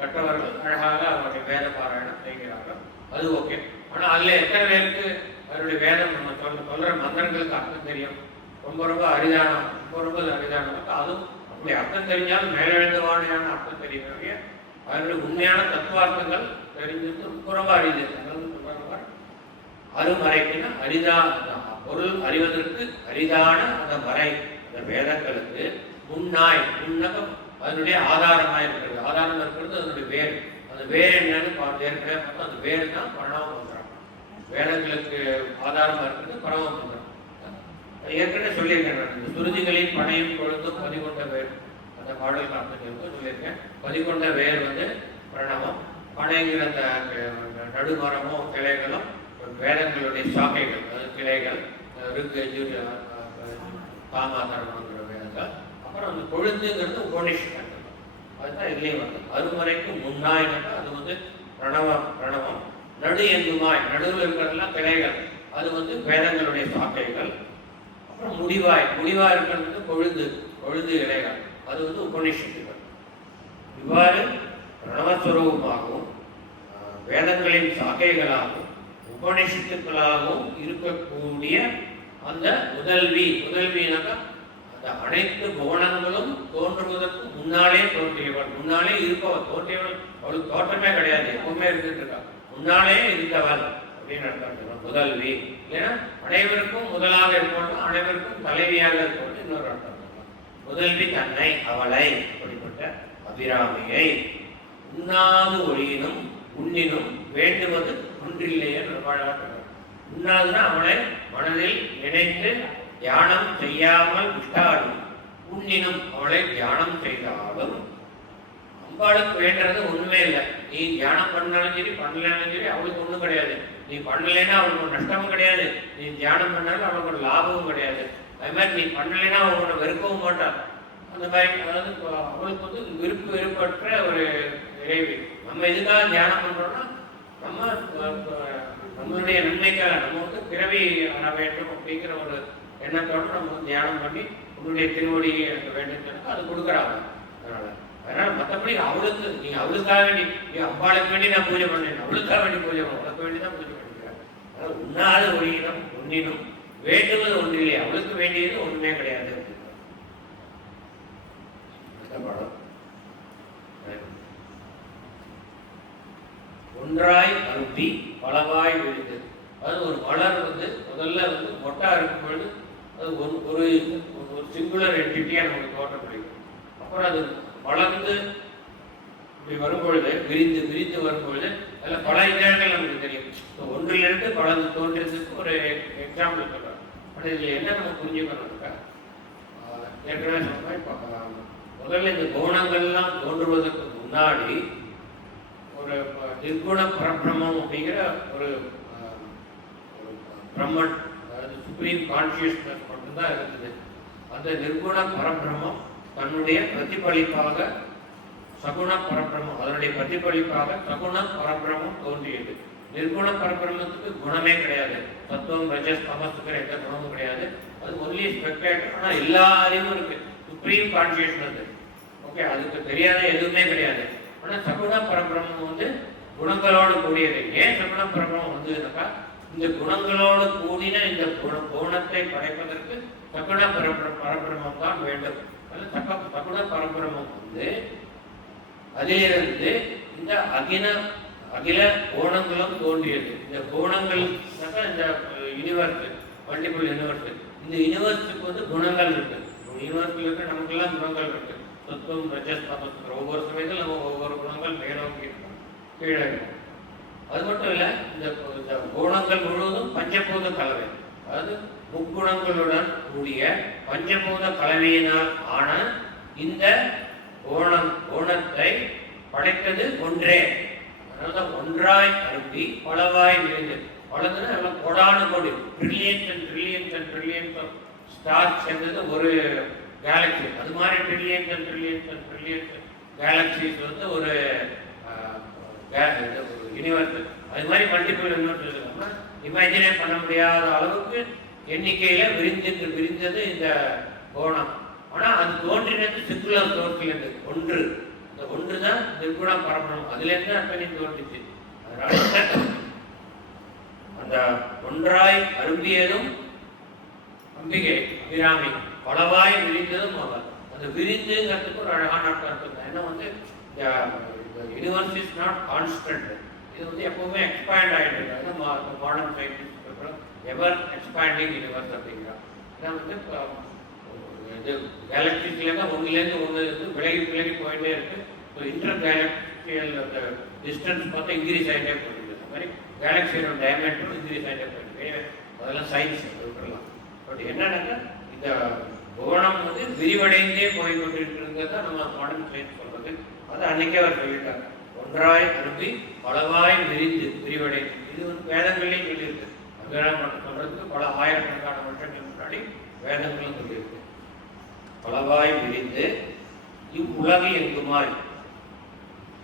கற்றவர்கள் அழகாக அவருடைய வேத பாராயணம் செய்கிறார்கள். அது ஓகே. ஆனால் அதில் எத்தனை பேருக்கு அவருடைய வேதம் நம்ம சொல்கிற மந்திரங்களுக்கு அர்த்தம் தெரியும்? ரொம்ப ரொம்ப அரிதான ரொம்ப ரொம்ப அரிதானது. அதுவும் அப்படி அர்த்தம் தெரிஞ்சாலும் மேலெழுந்தவானையான அர்த்தம் தெரியக்கூடிய அதனுடைய உண்மையான தத்துவார்த்தங்கள் தெரிஞ்சது ரொம்ப ரொம்ப அரிது. அருமறைக்குன்னா அரிதா பொருள் அறிவதற்கு அரிதான அந்த மறை அந்த வேதங்களுக்கு முன்னாய் முன்னகம் அதனுடைய ஆதாரமாக இருக்கிறது. ஆதாரம் இருக்கிறது அதனுடைய வேர். அந்த வேர் என்னன்னு ஏற்கனவே பார்த்தா அந்த வேர் தான் பிரணவ மந்திரம். வேதங்களுக்கு ஆதாரமாக இருக்கிறது பிரணவ மந்திரம். ஏற்கனவே சொல்லியிருக்கேன். இந்த சுருதிகளின் பனையும் கொழுந்தும் பதிகொண்ட வேர் அந்த பாடல் காப்பிட்டு சொல்லியிருக்கேன். பதிகொண்ட வேர் பிரணவம். பனைங்கிற அந்த நடுமரமும் கிளைகளும் வேதங்களுடைய சாக்கைகள், அதாவது கிளைகள், ருக்கு காமாதரங்கிற வேதங்கள். அப்புறம் அந்த கொழுந்துங்கிறது உபநிஷத்து. அதுதான் இதுலேயும் அருமறைக்கு முன்னாயினாக்கா அது பிரணவம். நடு எங்குமாய் நடுவில் இருக்கிறதுலாம் கிளைகள், அது வேதங்களுடைய சாக்கைகள். அப்புறம் முடிவாய் இருக்கிறது கொழுந்து இலைகள், அது உபநிஷத்துகள். இவ்வாறு பிரணவஸ்வரூபமாகவும் வேதங்களின் சாக்கைகளாகவும் உபநிஷத்துக்களாகவும் இருக்கக்கூடிய அந்த முதல்வினாக்கா அந்த அனைத்து குணங்களும் தோன்றுவதற்கு முன்னாலே தோன்றியவள், முன்னாலே இருப்பவள். தோன்றியவள் அவளுக்கு தோற்றமே கிடையாது, எப்பவுமே இருந்துட்டு இருக்கா. முன்னாலே இருந்தவள் அப்படின்னு அர்த்தம் முதல்வி. ஏன்னா அனைவருக்கும் முதலாக இருப்பவள், அனைவருக்கும் தலைவியாக இருப்பவள் இன்னொரு அர்த்தம். முதல்வி தன்னை, அவளை, அப்படிப்பட்ட அபிராமியை உண்ணாது ஒளியினும் உண்ணினும் வேண்டுவது ஒன்றில்லையே உண்ணாதுன்னா அவளை மனதில் நினைத்து தியானம் செய்யாமல் விட்டாலும், உண்ணினும் அவளை தியானம் செய்தாலும் அம்பாளுக்கு வேண்டது ஒண்ணுமே இல்லை. நீ தியானம் பண்ணாலும் சரி பண்ணலனாலும் சரி அவளுக்கு ஒண்ணும் கிடையாது. நீ பண்ணலைன்னா அவளுக்கு ஒரு நஷ்டமும் கிடையாது, நீ தியானம் பண்ணாலும் அவளுக்கு ஒரு லாபமும் கிடையாது. அது மாதிரி நீ பண்ணலைன்னா அவளோட வெறுக்கவும் மாட்டாள். அந்த மாதிரி அதாவது அவளுக்கு விருப்பற்ற ஒரு இறைவி. நம்ம எதுக்காக தியானம் பண்றோம்னா நம்மளுடைய நன்மைக்காக, நம்ம பிறவி வர வேண்டும் அப்படிங்கிற ஒரு எண்ணத்தோடு நம்ம தியானம் பண்ணி உன்னுடைய திருவடி எனக்கு வேண்டும் அது கொடுக்குறாங்க. அதனால மற்றபடி அவளுக்கு நீங்க அவளுக்காக வேண்டி அம்பாளுக்கு வேண்டி நான் பூஜை பண்ணேன், அவளுக்காக வேண்டி பூஜை பண்ண உனக்கு வேண்டி தான் பூஜை பண்ணிக்கிறேன். அதனால உண்ணாத ஒளியினம் ஒன்றினும் வேண்டுவது ஒன்றிலே, அவளுக்கு வேண்டியது ஒன்றுமே கிடையாது. படம் ஒன்றாய் அருப்பி பலவாய் விழுது. அது ஒரு மலர் முதல்ல மொட்டா இருக்கும் பொழுது அது ஒரு சிங்குலர் என்டிட்டியா நமக்கு தோற்றப்படுகிறது. அப்புறம் அது வளர்ந்து இப்படி வரும்பொழுது விரிந்து வரும்பொழுது அதில் பல இதழ்கள் நமக்கு தெரியும். ஒன்றிலிருந்து பலது தோன்றதுக்கு ஒரு எக்ஸாம்பிள் சொல்றேன். ஆனால் இதில் என்ன நம்ம புரிஞ்சுக்கணும்க்கா, ஏற்கனவே சொன்னா இப்போ முதல்ல இந்த குணங்கள்லாம் தோன்றுவதற்கு முன்னாடி ஒரு நிர்குண பரபிரம்மம் அப்படிங்கிற ஒரு பிரம்மன், அதாவது சுப்ரீம் கான்சியஸ்னஸ் மட்டும்தான் இருக்குது. அந்த நிர்குண பரபிரம்மம் தன்னுடைய பிரதிபலிப்பாக சகுண பரபிரம்மம், அதனுடைய பிரதிபலிப்பாக சகுண பரபிரம்மம் தோன்றியது. நிர்குண பரபிரம்மத்துக்கு குணமே கிடையாது. தத்துவம் ரஜஸ் தமஸுக்கு எந்த குணமும் கிடையாது. அது ஒன்லி ஸ்பெக்டேட்டர். ஆனால் எல்லா அறிவும் இருக்கு, சுப்ரீம் கான்சியஸ்னஸ். ஓகே, அதுக்கு தெரியாத எதுவுமே கிடையாது. ஆனால் சகுண பரபிரம்மம் குணங்களோடு கூடியது. ஏன் சகுண பரபிரம்மம் வந்ததுனாக்கா, இந்த குணங்களோடு கூடின இந்த கோணத்தை படைப்பதற்கு சகுண பரபிரம்மம் தான் வேண்டும். சகுண பரபிரம்மம் அதிலிருந்து இந்த அகில கோணங்களும் தோன்றியது. இந்த கோணங்கள் இந்த யூனிவர்ஸ், மல்டிபிள் யூனிவர்ஸ். இந்த யூனிவர்ஸுக்கு குணங்கள் இருக்கு. யூனிவர்ஸில் இருக்கு, நமக்கெல்லாம் குணங்கள் இருக்கு. சத்துவம் ரஜஸ் தமஸ், ஒவ்வொரு சமயத்தில் நம்ம ஒவ்வொரு குணங்கள் மேலோக்கி இருக்கோம், கீழே இருக்கும். அது மட்டும் இல்லை, இந்த கோணங்கள் முழுவதும் பஞ்சபூத கலவை, அதாவது முக்குணங்களுடன் கூடிய பஞ்சபூத கலவையினால் ஆன இந்த கோணத்தை படைத்தது ஒன்றே. அதனால்தான் ஒன்றாய் அருப்பி பலவாய் விழுந்து. பலதுன்னா எல்லாம் கோடானு கோடி, trillions and trillions and trillions of stars சேர்ந்தது ஒரு கேலக்சி. அது மாதிரி trillions and trillions and trillions galaxies ஒரு யூனிவர்ஸ். அது மாதிரி மல்டிபிள் யூனிவர்ஸ் இருக்கோம்னா இமேஜினே பண்ண முடியாத அளவுக்கு எண்ணிக்கையில விரிந்தது இந்த கோணம். ஆனால் அது தோன்றினது சிங்குலர் சோர்ஸ்லேருந்து ஒன்று. இந்த ஒன்று தான் நிர்குண பரபிரம்மம், அதுலேருந்து அத்தனை தோன்றிச்சு. அதனால அந்த ஒன்றாய் அரும்பியதும் அம்பிகை அபிராமி பலவாய் விரிந்ததும் அவள். அந்த விரிந்துங்கிறதுக்கு ஒரு அழகான அர்த்தம் இருக்குது. ஏன்னா வந்து யூனிவர்ஸ் இஸ் நாட் கான்ஸ்டன்ட். இது வந்து எப்பவுமே எக்ஸ்பேண்ட் ஆகிட்டு இருக்காங்க. மாடர்ன் சயின்டிஸ்ட் எவர் எக்ஸ்பேண்டிங் யூனிவர்ஸ் அப்படிங்கிறாங்க. ஏன்னா வந்து இது கேலக்டிக்லேருந்து ஒன்றுலேருந்து ஒன்று விலகி விலகி போயிட்டே இருக்கு. ஸோ இன்டர் கேலக்டியல் டிஸ்டன்ஸ் பார்த்தா இன்க்ரீஸ் ஆகிட்டே போயிருக்கு. அந்த மாதிரி கேலக்சியோட டயமீட்டரும் இன்க்ரீஸ் ஆகிட்டே போயிருக்கு. அதெல்லாம் சயின்ஸ் விட்டுடலாம். பட் என்னன்னாக்கா இந்த புவனம் வந்து விரிவடைந்தே போய்கொண்டிருக்கிறது தான் நம்ம மாடர்ன் சயின்ஸ் சொல்றது. அது அன்னைக்கே அவர் சொல்லிட்டாங்க, ஒன்றாய் அனுப்பி பலவாய் விரிந்து விரிவடைந்து. இது வந்து வேதங்களையும் சொல்லியிருக்கு. அங்கராமன் சொல்றதுக்கு பல ஆயிரக்கணக்கான வருஷங்களுக்கு முன்னாடி வேதங்களும் சொல்லியிருக்கு. பலவாய் விரிந்து இவ்வுலகு எங்குமாய்.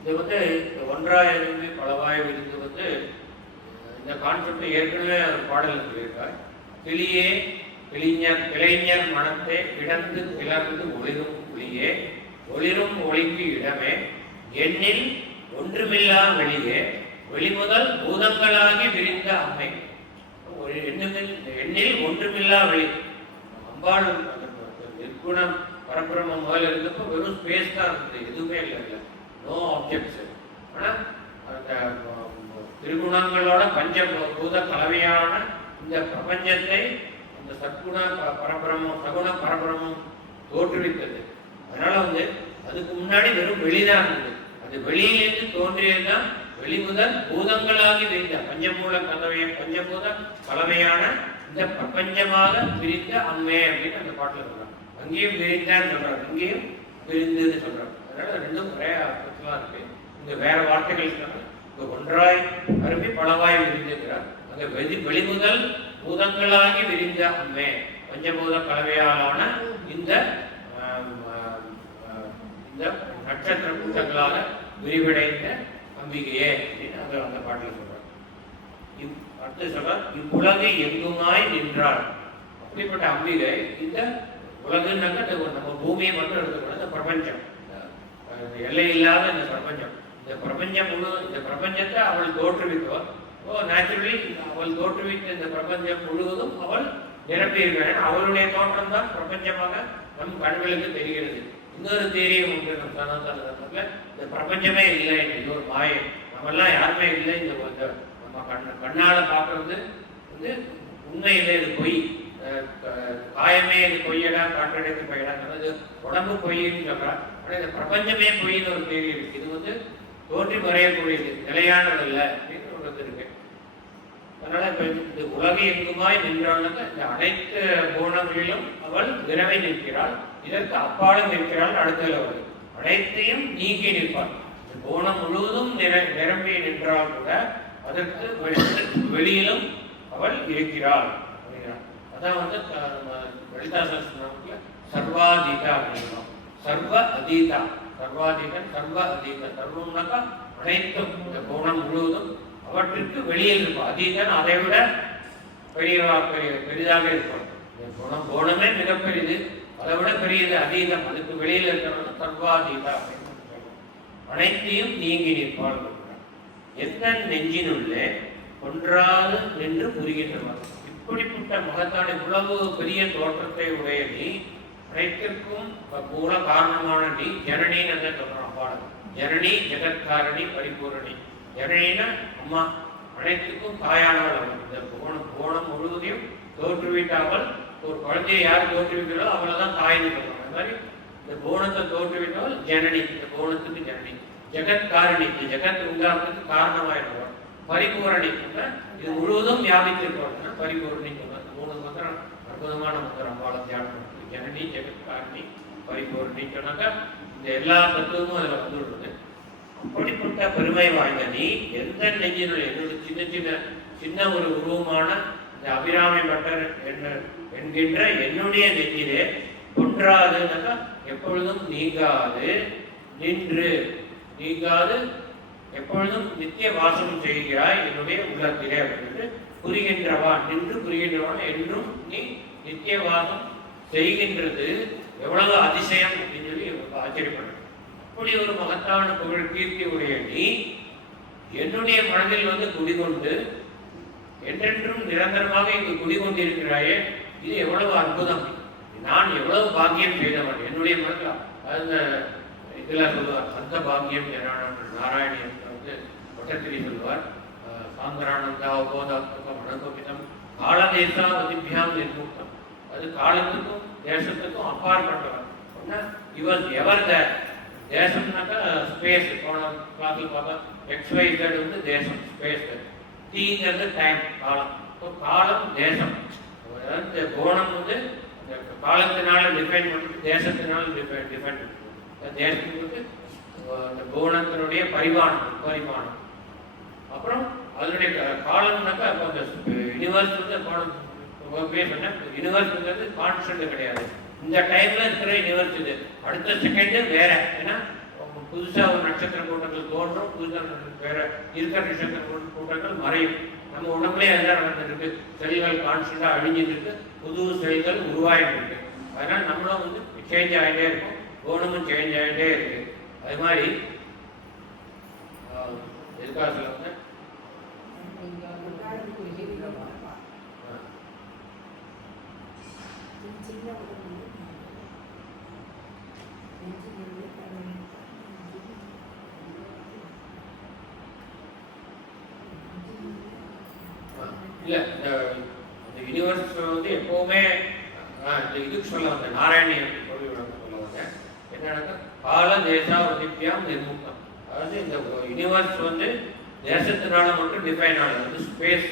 இது வந்து ஒன்றாய் அனுப்பி பலவாய் விரிந்து வந்து இந்த கான்செப்ட் ஏற்கனவே அவர் பாடலில் சொல்லியிருக்கார். கிளியே கிளைஞர் மனத்தை கிடந்து கிளர்ந்து ஒளிரும் ஒளியே ஒளிரும் ஒளிக்கு இடமே எண்ணில் ஒன்றுமில்லா வெளியே வெளிமுதல் பூதங்களாகி விரிந்த அம்மை. எண்ணில் ஒன்றுமில்லா வெளி. அம்பாள் நிர்குணம் பரபிரம்ம முதல்ல இருந்தப்போ வெறும் ஸ்பேஸ் தான் இருந்தது, எதுவுமே இல்லை, நோ ஆப்ஜெக்ட்ஸ். ஆனால் அந்த திருகுணங்களோட பஞ்சபூத கலவையான இந்த பிரபஞ்சத்தை அந்த சத்குண பரபிரமம் சகுண பரபிரமம் தோற்றுவித்தது. அதனால வந்து அதுக்கு முன்னாடி வெறும் வெளிதான் இருந்தது. அது வெளியிலிருந்து தோன்றியதுதான் வெளிமுதல் பூதங்களாகி விரிந்த பஞ்சமூல பஞ்சபூத கலவையான இந்த பிரபஞ்சமாக விரிந்த அம்மே அப்படின்னு அந்த பாட்டில் சொல்றாங்க. அங்கேயும் விரிந்தான்னு சொல்றாங்க, இங்கேயும் விரிந்துன்னு சொல்றாங்க. அதனால ரெண்டும் ஒரே அர்த்தமா இருக்கு. இங்க வேற வார்த்தைகள் சொன்னாங்க. இங்க ஒன்றாய் அரும்பி பலவாய் விரிந்துகிறார். அங்க வெளிமுதல் பூதங்களாகி விரிந்த அம்மே பஞ்சபூத கலவையாலான இந்த நட்சத்திர கூட்டங்களாக விரிவடைந்த அம்பிகையே அப்படின்னு அந்த பாட்டில் சொல்றார். அடுத்து சொல்றார், இவ்வுலகை எங்குமாய் நின்றார். அப்படிப்பட்ட அம்பிகை இந்த உலகுன்னாக்க நம்ம பூமியை மட்டும் எடுத்துக்கூடாது, இந்த பிரபஞ்சம், எல்லை இல்லாத இந்த பிரபஞ்சம், இந்த பிரபஞ்சம் முழு இந்த பிரபஞ்சத்தை அவள் தோற்றுவித்தவர். நேச்சுரலி அவள் தோற்றுவித்த இந்த பிரபஞ்சம் முழுவதும் அவள் நிரம்பியிருக்கிறாள். அவளுடைய தோற்றம் தான் பிரபஞ்சமாக நம் கண்களுக்கு தெரிகிறது. இன்னொரு தேரியம் உண்டு நம் சனாதனத்துல, இந்த பிரபஞ்சமே இல்லை, இது ஒரு மாயை, நம்மெல்லாம் யாருமே இல்லை, இந்த நம்ம கண்ணால பார்க்கறது வந்து உண்மை இல்லை, இது பொய், காயமே இது பொய்யடா காற்றடைந்து பொய்யடா, அது உடம்பு பொய்ன்னு சொல்றா. ஆனால் இந்த பிரபஞ்சமே பொய்ன்னு ஒரு தேரி இருக்கு. இது வந்து தோன்றி மறையக்கூடியது, நிலையானது இல்லை அப்படின்னு சொல்றது இருக்கு. அதனால இப்ப இந்த உலகை எங்குமாய் நின்றாள்னாக்க இந்த அனைத்து கோணங்களிலும் அவள் விரவை நிற்கிறாள், இதற்கு அப்பாலும் நிற்கிறாள். அடுத்தது அவள் அனைத்தையும் நீக்கி நிற்பாள். இந்த கோணம் முழுவதும் நிரம்பி நின்றால் கூட அதற்கு வெளியிலும் அவள் இருக்கிறாள் அப்படிங்கிறாள். அதான் வந்து லலிதா சஹஸ்ரநாமத்துல சர்வாதீதா அப்படிங்கிறோம். சர்வ அதீதா, சர்வாதீதன் சர்வ அதீதா. சர்வம்னாக்கா அனைத்தும், இந்த கோணம் முழுவதும் அவற்றிற்கு வெளியில் இருக்கும். அதீதன் அதை விட பெரிதாக இருக்கும். கோணமே மிகப்பெரியது, அதை விட பெரியது அதீதம், அதுக்கு வெளியில் இருக்கிறது சர்வாதீதா அப்படின்னு சொல்லுவோம். அனைத்தையும் நீங்கி நிற்பாள். எந்த நெஞ்சினுள்ளே ஒன்றாது நின்று புரிகின்றவர். இப்படிப்பட்ட மகத்தான இவ்வளவு பெரிய தோற்றத்தை உடைய நீ, அனைத்திற்கும் மூல காரணமான நீ, ஜனனின்னு அந்த சொல்றோம் பாடம். ஜனனி ஜெகத்காரணி பரிபூரணி. ஜனனின்னா அம்மா, அனைத்துக்கும் தாயானவள் அவள். இந்த கோணம் முழுவதையும் தோற்றுவிட்டாமல் ஒரு குழந்தையை யார் தோற்றுவிக்கிறோ அவளை தான் தாய்னு சொல்றோம். அது மாதிரி இந்த கோணத்தை தோற்றுவிட்டவள் ஜனனி, இந்த கோணத்துக்கு ஜனனி. ஜெகத்காரணி, இந்த ஜெகத் உண்டாகிறதுக்கு காரணமாயிடுவாள். பரிபூரணி, இது முழுவதும் வியாபித்திருப்பாள். பரிபூரணி சொல்றாங்க. 3 மந்திரம் அற்புதமான மந்திரம். அம்பாளை தியானம் ஜனனி ஜெகத்காரணி பரிபூரணி சொன்னாக்க இந்த எல்லா தத்துவமும் அதில் வந்துள்ளது. அப்படிப்பட்ட பெருமை வாய்ந்த நீ எந்த நெஞ்சினுடைய என்னுடைய சின்ன ஒரு உருவமான இந்த அபிராமி பட்டர் என்கின்ற என்னுடைய நெஞ்சிலே ஒன்றாதுனாக்கா எப்பொழுதும் நீங்காது நின்று, நீங்காது எப்பொழுதும் நித்திய வாசம் செய்கிறாய் என்னுடைய உள்ளத்திலே அப்படின்னு புரிகின்றவான், நின்று புரிகின்றவான் என்றும் நீ நித்திய வாசம் செய்கின்றது எவ்வளவு அதிசயம் அப்படின்னு சொல்லி ஆச்சரியப்படுற. அப்படி ஒரு மகத்தான புகழ் கீர்த்தி உடைய நீ என்னுடைய மனதில் வந்து குடிகொண்டு என்றென்றும் நிரந்தரமாக இங்கு குடிகொண்டிருக்கிறாயே, இது எவ்வளவு அற்புதம். நான் எவ்வளவு பாக்கியம் செய்தவன் என்னுடைய மனதில் அந்த இதில் சொல்லுவார் அந்த பாக்கியம் ஜனானன் நாராயணியன் வந்து ஒட்டத்திரி சொல்லுவார் சாந்திரானந்தா உபோதாத்மகம் அனுபவிதம் காலதேசாவதிபியாம் நிர்முக்தம். அது காலத்துக்கும் தேசத்துக்கும் அப்பாற்பட்டவர். இவர் எவர் தேசம்னாக்கா ஸ்பேஸ். போன கிளாஸில் பார்த்தா XYZ வந்து தேசம் ஸ்பேஸ், டீங்கிறது டைம் காலம். ஸோ காலம் தேசம். இந்த கோணம் வந்து காலத்தினால டிஃபைன் பண்ணிட்டு தேசத்தினால டிஃபைன் பண்ணிட்டு தேசத்துக்கு அந்த கோணத்தினுடைய பரிமாணம். அப்புறம் அதனுடைய காலம்னாக்கா இப்போ அந்த யூனிவர்ஸ் வந்து யூனிவர்ஸ்ங்கிறது கான்ஸ்டன்ட் கிடையாது. இந்த டைம்ல இருக்கிற யூனிவர்ஸ் இது, அடுத்த செகண்டு வேற. ஏன்னா புதுசாக ஒரு நட்சத்திர கூட்டங்கள் தோன்றும், புதுசாக வேற இருக்கிற நட்சத்திர கூட்டங்கள் மறையும். நம்ம உடம்புலேயே எல்லாம் நடந்துருக்கு. செல்கள் கான்ஸ்டண்டா அழிஞ்சிட்டு இருக்கு, புது செல்கள் உருவாகிட்டு இருக்கு. அதனால நம்மளும் வந்து சேஞ்ச் ஆகிட்டே இருக்கும், கோணமும் சேஞ்ச் ஆகிட்டே இருக்கு. அது மாதிரி எதுக்காக சொல்லுங்க இல்லை, இந்த யூனிவர்ஸ் வந்து எப்பவுமே இதுக்கு சொல்ல வந்த நாராயணியன் சொல்ல வந்தேன். என்னன்னா கால தேசா வதிப்பியாம் நிர்முக்தம். அதாவது இந்த யூனிவர்ஸ் வந்து தேசத்தினால மட்டும் டிஃபைன் ஆனது, வந்து ஸ்பேஸ்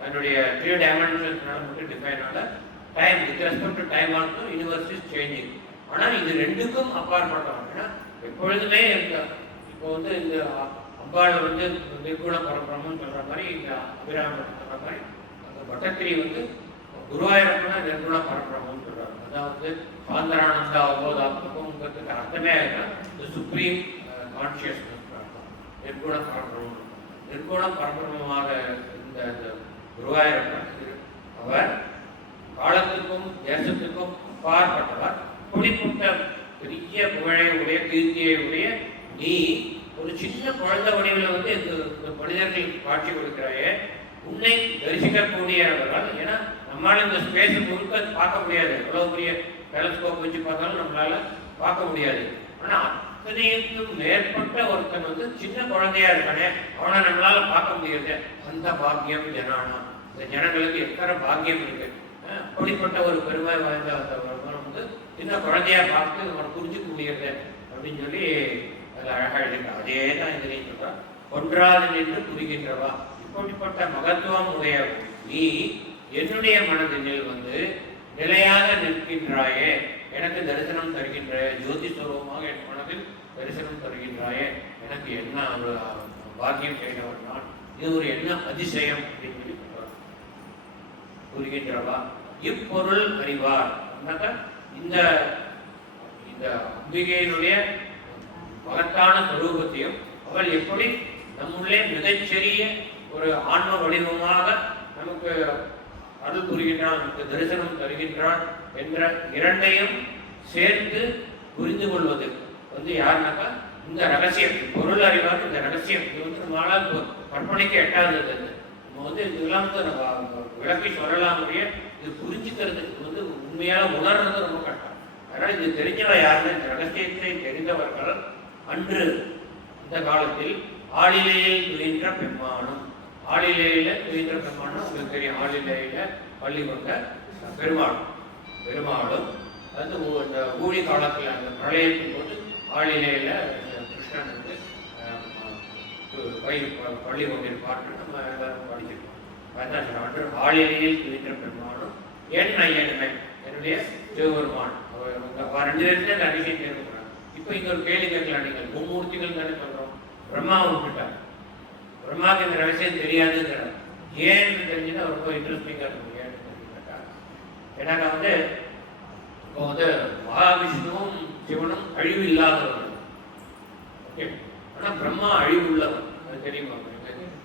அதனுடைய 3 டைமென்ஷன்ஸ்னால மட்டும் டிஃபைன் ஆனது. Time with respect to time also universe is changing. ஆனால் இது ரெண்டுக்கும் அப்பாற்பட்டவன். ஏன்னா எப்பொழுதுமே இப்போ வந்து இந்த அம்பாள் வந்து நிர்குண பரபிரம்மன்னு சொல்ற மாதிரி, இந்த அபிராமன் சொல்ற மாதிரி, அந்த பட்டத்திரி வந்து குருவாயூரப்பனா நிர்குண பரபிரம்மன்னு சொல்றாரு. அதாவது சாந்தரானந்தா அவபோதாத்மகம்ங்கிறதுக்கு அர்த்தமே இந்த சுப்ரீம் கான்சியஸ்னஸ் நிர்குண பரபிரம்மம். நிர்குண பரபிரமமாக இந்த குருவாயூரப்பன் அவர் காலத்துக்கும் தேசத்துக்கும் அப்பாற்பட்டவர். குடிப்பட்ட பெரிய புகழை உடைய கீர்த்தியை உடைய நீ ஒரு சின்ன குழந்தை வடிவில் வந்து இந்த மனிதர்களுக்கு காட்சி கொடுக்கிறாயே, உன்னை தரிசிக்கக்கூடியவர்கள். ஏன்னா நம்மளால இந்த ஸ்பேஸ் முழுக்க பார்க்க முடியாது, எவ்வளவு பெரிய டெலஸ்கோப் வச்சு பார்த்தாலும் நம்மளால பார்க்க முடியாது. ஆனால் அத்தனைக்கும் மேற்பட்ட ஒருத்தன் வந்து சின்ன குழந்தையா இருக்கானே, அவனை நம்மளால பார்க்க முடியாது. அந்த பாக்கியம் ஜனானா, இந்த ஜனங்களுக்கு எத்தனை பாக்கியம் இருக்கு. அப்படிப்பட்ட ஒரு பெருமை வாய்ந்த வந்து சின்ன குழந்தையா பார்த்து அவனை புரிஞ்சுக்க முடியாது அப்படின்னு சொல்லி அது அழகா எழுதிருக்கா. அதே தான் இதுலையும் சொல்றா, ஒன்றாது நின்று புரிகின்றவா. இப்படிப்பட்ட மகத்துவம் உடைய நீ என்னுடைய மனதில் வந்து நிலையாக நிற்கின்றாயே, எனக்கு தரிசனம் தருகின்றாயே, ஜோதி ஸ்வரூபமாக என் மனதில் தரிசனம் தருகின்றாயே, எனக்கு என்ன ஒரு பாக்கியம் செய்தவன் நான், இது ஒரு என்ன அதிசயம் அப்படின்னு சொல்லி புரிகின்றவா. இப்பொருள் அறிவார். இந்த அம்பிகையினுடைய மகத்தான ஸ்வரூபத்தையும் அவள் எப்படி நம்முள்ளே மிகச்சிறிய ஒரு ஆன்ம வடிவமாக நமக்கு அருள் புரிகின்றான், நமக்கு தரிசனம் தருகின்றான் என்ற இரண்டையும் சேர்த்து புரிந்து கொள்வது வந்து யாருனாக்கா இந்த ரகசியம். பொருள் அறிவார் இந்த ரகசியம். இது வந்து நம்மளால் கற்பனைக்கு எட்டாதது. நம்ம வந்து இதெல்லாம் வந்து நம்ம விளக்கி சொல்லலாம். இது புரிஞ்சுக்கிறதுக்கு வந்து உண்மையான உணர்றது ரொம்ப கஷ்டம். அதனால இது தெரிஞ்சவ யாருன்னு, இந்த ரகசியத்தை தெரிந்தவர்கள் அன்று இந்த காலத்தில் ஆளிலையில் துயின்ற பெம்மானும். ஆளிலையில துயின்ற பெம்மானும் உங்களுக்கு தெரியும். ஆளிலையில பள்ளி கொண்ட பெருமாளும் அது இந்த ஊழி காலத்தில் அந்த பிரளயத்தின் போது ஆளிலையில கிருஷ்ணன் வந்து பள்ளி கொண்டிருப்பார்னு நம்ம எல்லாரும் படிச்சிருக்கோம். அதான் அன்று ஆளிலையில் துயின்ற பெருமானும் என் ஐயனுமை என்னுடைய சிவபெருமான். அவர் 2 பேருக்கு அந்த அதிசயம் தேர்வுறாங்க. இப்போ இங்க ஒரு கேள்வி கேட்கலாம். நீங்கள் மும்மூர்த்திகள் தானே சொல்றோம், பிரம்மாவை விட்டுட்டார். பிரம்மாவுக்கு இந்த ரகசியம் தெரியாதுங்கிறார். ஏன்னு தெரிஞ்சுன்னா ரொம்ப இன்ட்ரெஸ்டிங்கா இருக்கும். ஏன்னு தெரிஞ்சுட்டாக்கா, ஏன்னாக்கா வந்து இப்போ வந்து மகாவிஷ்ணுவும் சிவனும் அழிவு இல்லாதவர்கள். ஓகே, ஆனா பிரம்மா அழிவு உள்ளவர். அது தெரியுமா?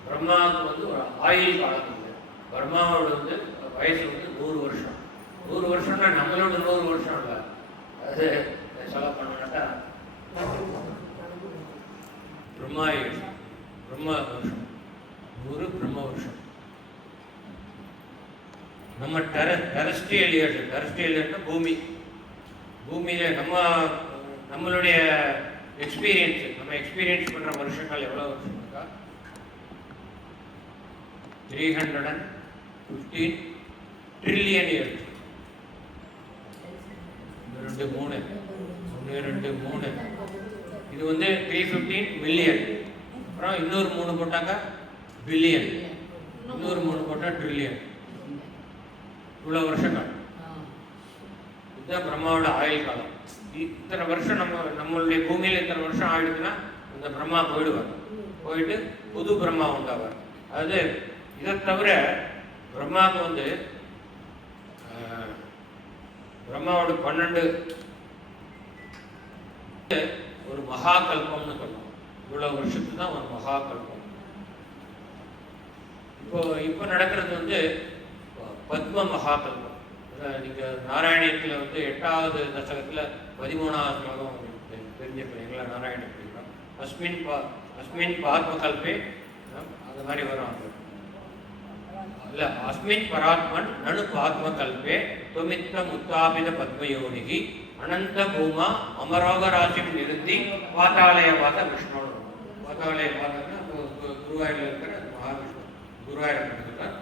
பிரம்மாவுக்கு வந்து ஒரு ஆயுள் காலம் இல்லை. பிரம்மாவோட வந்து வயசு வந்து 100 வருஷம். 100 வருஷம்னா நம்மளோட 100 வருஷம் இல்லை. அது சொல்ல பண்ணாக்கா பிரம்மா வருஷம் 100 பிரம்ம வருஷம். நம்ம டெரஸ்ட்ரியல் பூமி பூமியில் நம்மளுடைய நம்ம எக்ஸ்பீரியன்ஸ் பண்ணுற வருஷங்கள் எவ்வளோ வருஷம் இருக்கா? 315 ட்ரில்லியன் இயர்ஸ். 2 3 1 2 3 இது வந்து 315 மில்லியன். அப்புறம் இன்னொரு 3 போட்டாங்க பில்லியன், இன்னொரு 3 போட்டால் ட்ரில்லியன். இவ்வளோ வருஷங்கள். இதுதான் பிரம்மாவோட ஆயுள் காலம். இத்தனை வருஷம் நம்மளுடைய பூமியில் இத்தனை வருஷம் ஆயிடுச்சுன்னா இந்த பிரம்மா போயிட்டு புது பிரம்மா உண்டாவார். அதாவது இதை தவிர பிரம்மாவுக்கு வந்து பிரம்மாவோட 12 ஒரு மகாகல்பம்னு சொல்லுவோம். இவ்வளவு வருஷத்துக்கு தான் ஒரு மகாகல்பம். இப்போ நடக்கிறது வந்து பத்ம மகாகல்பம். நீங்க நாராயணியத்தில் வந்து 8வது தசகத்துல 13வது ஸ்லோகம் தெரிஞ்சுக்கிறீங்களா? நாராயண அஸ்மின் பாத்மகல்பே அது மாதிரி வரும். இல்ல அஸ்மின் பராத்மன் நனு பாத்மகல்பே துவமித்தம் உத்தாபித பத்மயோனிகி அனந்த பூமா அமரோக ராசியம் நிறுத்தி பாத்தாலயவாத விஷ்ணு. பாத்தாலயவாதம்னா குருவாயூரில் இருக்கிற மகாவிஷ்ணு குருவாயூர் இருக்கிறார்.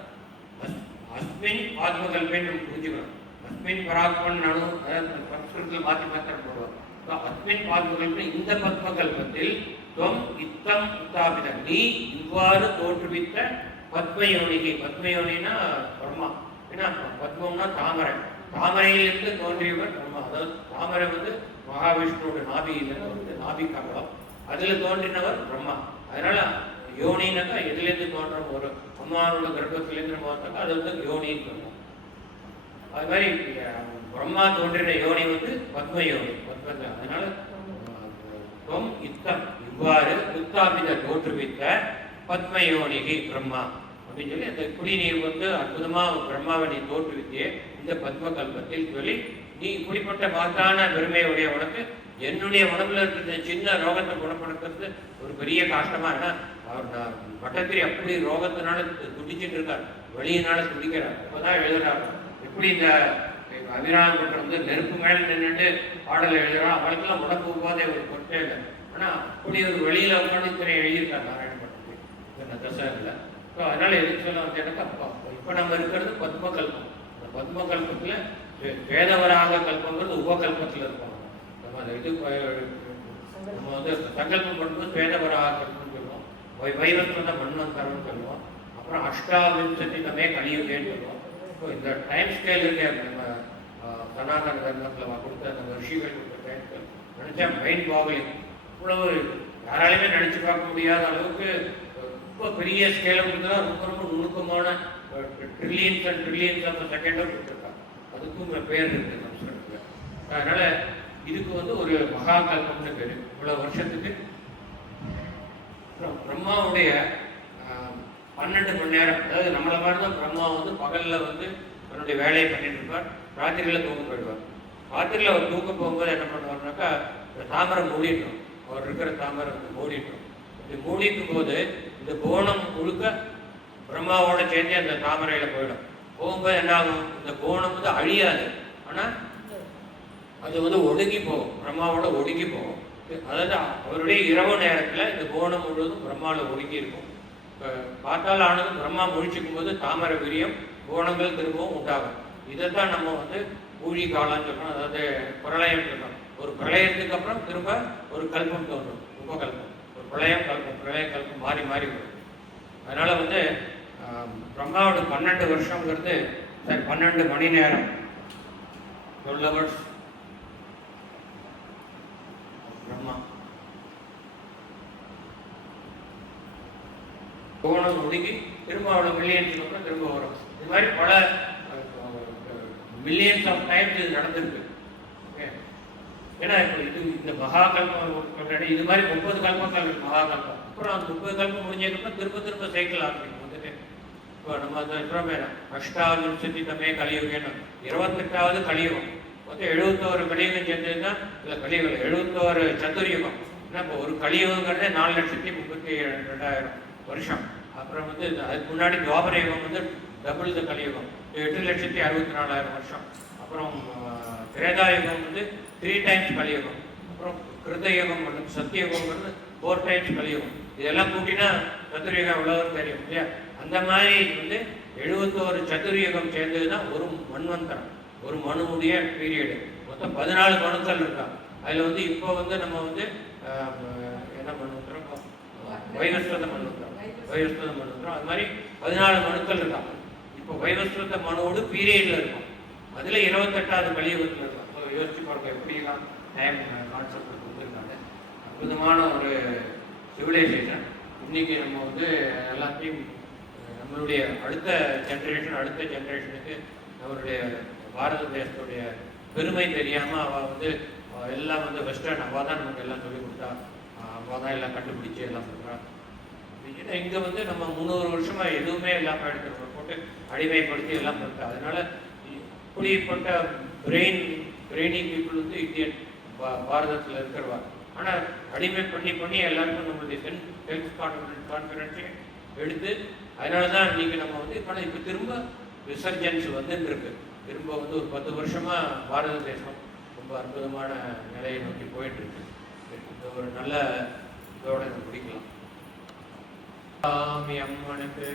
அஸ்மின் ஆத்மகல்பேன்னு நம்ம புரிஞ்சுக்கணும். அஸ்மின் பராத்மன் நனு சம்ஸ்கிருதத்தில் மாற்றி போடுவார். அஸ்மின் ஆத்மகல்பே இந்த பத்மகல்பத்தில் துவம் இத்தம் உத்தாபித நீ இவ்வாறு தோற்றுவித்த பத்மயோனிகி. பத்மயோனினா பிரம்மா. ஏன்னா பத்மம்னா தாமரை, தாமரையிலிருந்து தோன்றியவர் பிரம்மா. அதாவது தாமரை வந்து மகாவிஷ்ணுவோட நாபியிலிருந்து வந்து நாபி கமலம், அதுல தோன்றினவர் பிரம்மா. அதனால யோனினாக்கா எதுலேருந்து தோன்றும், ஒரு அம்மாவோட கர்ப்பத்திலேருந்து நம்ம வந்தாக்கா அது வந்து யோனின்னு சொல்லுவோம். அது மாதிரி பிரம்மா தோன்றின யோனி வந்து பத்மயோனி. அதனால தொம் இத்தம் இவ்வாறு உத்தாபித தோற்றுவித்த பத்மயோனிகி பிரம்மா அப்படின்னு சொல்லி அந்த குடிநீர் வந்து அற்புதமா பிரம்மாவை நீ தோற்றுவித்தியே இந்த பத்ம கல்பத்தில் சொல்லி, நீ இப்படிப்பட்ட மகத்தான பெருமையுடைய உனக்கு என்னுடைய உடம்புல இருக்கிற சின்ன ரோகத்தை குணப்படுத்துறது ஒரு பெரிய கஷ்டமா. ஏன்னா அவர் பட்டத்திரி அப்படி ரோகத்தினால துடிச்சுட்டு இருக்கார், வெளியினால துடிக்கிறார். அப்பதான் எழுதுறாரு எப்படி இந்த அபிராம பட்டம் வந்து நெருப்பு மேல நின்றுட்டு பாடல் எழுதுறான். அவளுக்கெல்லாம் உடம்பு உபாதை ஒரு கொட்டே இல்லை. ஆனா அப்படி ஒரு வெளியில உட்காந்து இத்தனை எழுதியிருக்காரு நாராயண பட்டத்துக்கு தசையில். ஸோ அதனால எதுக்கு சொல்ல வந்து எனக்கு அப்பா இப்போ நம்ம இருக்கிறது பத்மகல்பம். இந்த பத்மகல்பத்தில் வேதவராக கல்பங்கிறது உபகல்பத்தில் இருப்பாங்க. நம்ம அந்த இது நம்ம வந்து சங்கல்பம் பண்ணும்போது வேதவராக கல்பம்னு சொல்லுவோம். வைரத்தில் தான் மன்வந்தரம்னு சொல்லுவோம். அப்புறம் அஷ்டாவிம்சதி தமே கலியுகேன்னு சொல்லுவோம். ஸோ இந்த டைம் ஸ்கேல் இருக்கு நம்ம சனாதன தர்மத்தில் கொடுத்த அந்த ரிஷிகள் கொடுத்த டைம் ஸ்கேல் நினைச்சா மைண்ட் பாகலிங். இவ்வளவு யாராலையுமே நினைச்சு பார்க்க முடியாத அளவுக்கு ரொம்ப பெரிய ஸ்கேலை கொடுத்தா ரொம்ப ரொம்ப நுணுக்கமான ட்ரில்லியன்ஸ் அண்ட் ட்ரில்லியன்ஸ் ஆஃப் செகண்டாக கொடுத்துருக்காங்க. அதுக்கும் பேர் இருக்கு சம்ஸ்கிருதத்தில். அதனால இதுக்கு வந்து ஒரு மகாகல்பம்னு பேர். இவ்வளோ வருஷத்துக்கு பிரம்மாவுடைய 12 மணி நேரம், அதாவது நம்மளை மாதிரி தான் பிரம்மா வந்து பகலில் வந்து தன்னுடைய வேலையை பண்ணிட்டு இருப்பார், ராத்திரியில் தூங்க போயிடுவார். ராத்திரியில் அவர் தூங்க போகும்போது என்ன பண்ணுவார்னாக்கா தாமரை மூடிட்டோம், அவர் இருக்கிற தாமரை வந்து மூடிட்டோம். இது மூடிக்கும் போது இந்த கோணம் முழுக்க பிரம்மாவோட சேர்ந்து அந்த தாமரையில் போயிடும். போகும்போது என்ன ஆகும், இந்த கோணம் வந்து அழியாது, ஆனால் அது வந்து ஒடுங்கி போகும், பிரம்மாவோட ஒடுங்கி போகும். அதாவது அவருடைய இரவு நேரத்தில் இந்த கோணம் முழுவதும் பிரம்மாவில் ஒடுங்கி இருக்கும். பார்த்தால் ஆனதும் பிரம்மா முழிச்சுக்கும் போது தாமரை விரியம் கோணங்கள் திரும்பவும் உண்டாகும். இதைத்தான் நம்ம வந்து ஊழி காலம்னு சொல்றோம், அதாவது பிரளயம் சொல்றோம். ஒரு பிரளயத்துக்கு அப்புறம் திரும்ப ஒரு கல்பம் தோன்றும், உபகல்பம். ஒரு பிரளயம் கல்பம், பிரளய கல்பம் மாறி மாறி வரும். அதனால வந்து பிரம்மாவோட 12 வருஷங்கிறது 12 மணி நேரம், 12 hours பிரம்மா. கோணம் ஒடுங்கி திரும்ப அவ்வளோ மில்லியன்ஸுக்கு அப்புறம் திரும்ப வரும். இது மாதிரி பல மில்லியன்ஸ் ஆஃப் டைம்ஸ் இது நடந்திருக்கு. ஓகே, ஏன்னா இப்போ இது இந்த மகாகல்பம் சொல்கிறேன், இது மாதிரி 30 கல்பங்கள் இருக்கு மகாகல்பம். அப்புறம் அந்த 30 கல்பம் முடிஞ்சதுக்கப்புறம் திரும்ப திரும்ப சைக்கிள் ஆரம்பிக்கும். வந்துட்டு இப்போ நம்ம அந்த சொல்கிறோமே அஷ்டாவிம்சதி தமே கலியுகேன்னு 28வது கலியுகம். மொத்தம் 71 கலியுகம் சேர்ந்ததுன்னா இல்லை கலியுகம் 71 சதுர்யுகம். ஏன்னா இப்போ ஒரு கலியுகங்கிறதே 4,32,000 வருஷம். அப்புறம் வந்து அதுக்கு முன்னாடி துவாபர யுகம் வந்து டபுள் த கலியுகம் 8,64,000 வருஷம். அப்போ அப்புறம் திரேதாயுகம் வந்து 3 டைம்ஸ் கலியுகம், அப்புறம் கிருதயுகம் வந்து சத்தியுகம் வந்து 4 டைம்ஸ் கலியுகம். இதெல்லாம் கூட்டினா சதுர்யுகம் எவ்வளோன்னு தெரியும் இல்லையா? அந்த மாதிரி வந்து 71 சதுர்யுகம் சேர்ந்தது தான் ஒரு மன்வந்தரம், ஒரு மனுவுடைய பீரியடு. மொத்தம் 14 மனுக்கள் இருக்காங்க. அதில் வந்து இப்போ வந்து நம்ம வந்து என்ன மன்வந்தரம், வைவஸ்வத மன்வந்தரம், வைவஸ்வத மன்வந்தரம். அது மாதிரி 14 மனுக்கள் இருக்காங்க. இப்போ வைவஸ்வத மனுவோடு பீரியடில் இருக்கும். அதில் 28வது கலியுகத்தில் இருக்கும். யோசிச்சு பாருங்க எப்படிலாம் டைம் கான்செப்ட் கொடுத்துருக்காங்க. அற்புதமான ஒரு சிவிலைசேஷன். இன்னைக்கு நம்ம வந்து எல்லாத்தையும் நம்மளுடைய அடுத்த ஜென்ரேஷனுக்கு நம்மளுடைய பாரத தேசத்துடைய பெருமை தெரியாமல் அவள் வந்து எல்லாம் வந்து வெஸ்டர்ன் அவள் தான் நமக்கு எல்லாம் சொல்லிக் கொடுத்தா, அவள் தான் எல்லாம் கண்டுபிடிச்சி எல்லாம் சொல்கிறா. இங்கே வந்து நம்ம 300 வருஷமாக எதுவுமே இல்லாமல் எடுத்துருக்கோம், போட்டு அடிமைப்படுத்தி எல்லாம் பண்ணுறோம். அதனால இப்படிப்பட்ட பிரெய்னி பீப்புள் வந்து இந்தியன் பாரதத்தில் இருக்கிறவா. ஆனால் அடிமை பண்ணி எல்லாருக்கும் நம்மளுடைய செல்ஃப் கான்ஃபிடென்ஸை எடுத்து, அதனால தான் இன்றைக்கி நம்ம வந்து இப்போ திரும்ப ரிசர்ஜன்ஸ் வந்துட்டு இருக்கு. திரும்ப வந்து ஒரு 10 வருஷமாக பாரத தேசம் ரொம்ப அற்புதமான நிலையை நோக்கி போயிட்டுருக்கு. இந்த ஒரு நல்ல இதோட நம்ம பிடிக்கலாம். சாமி அம்மனுக்கு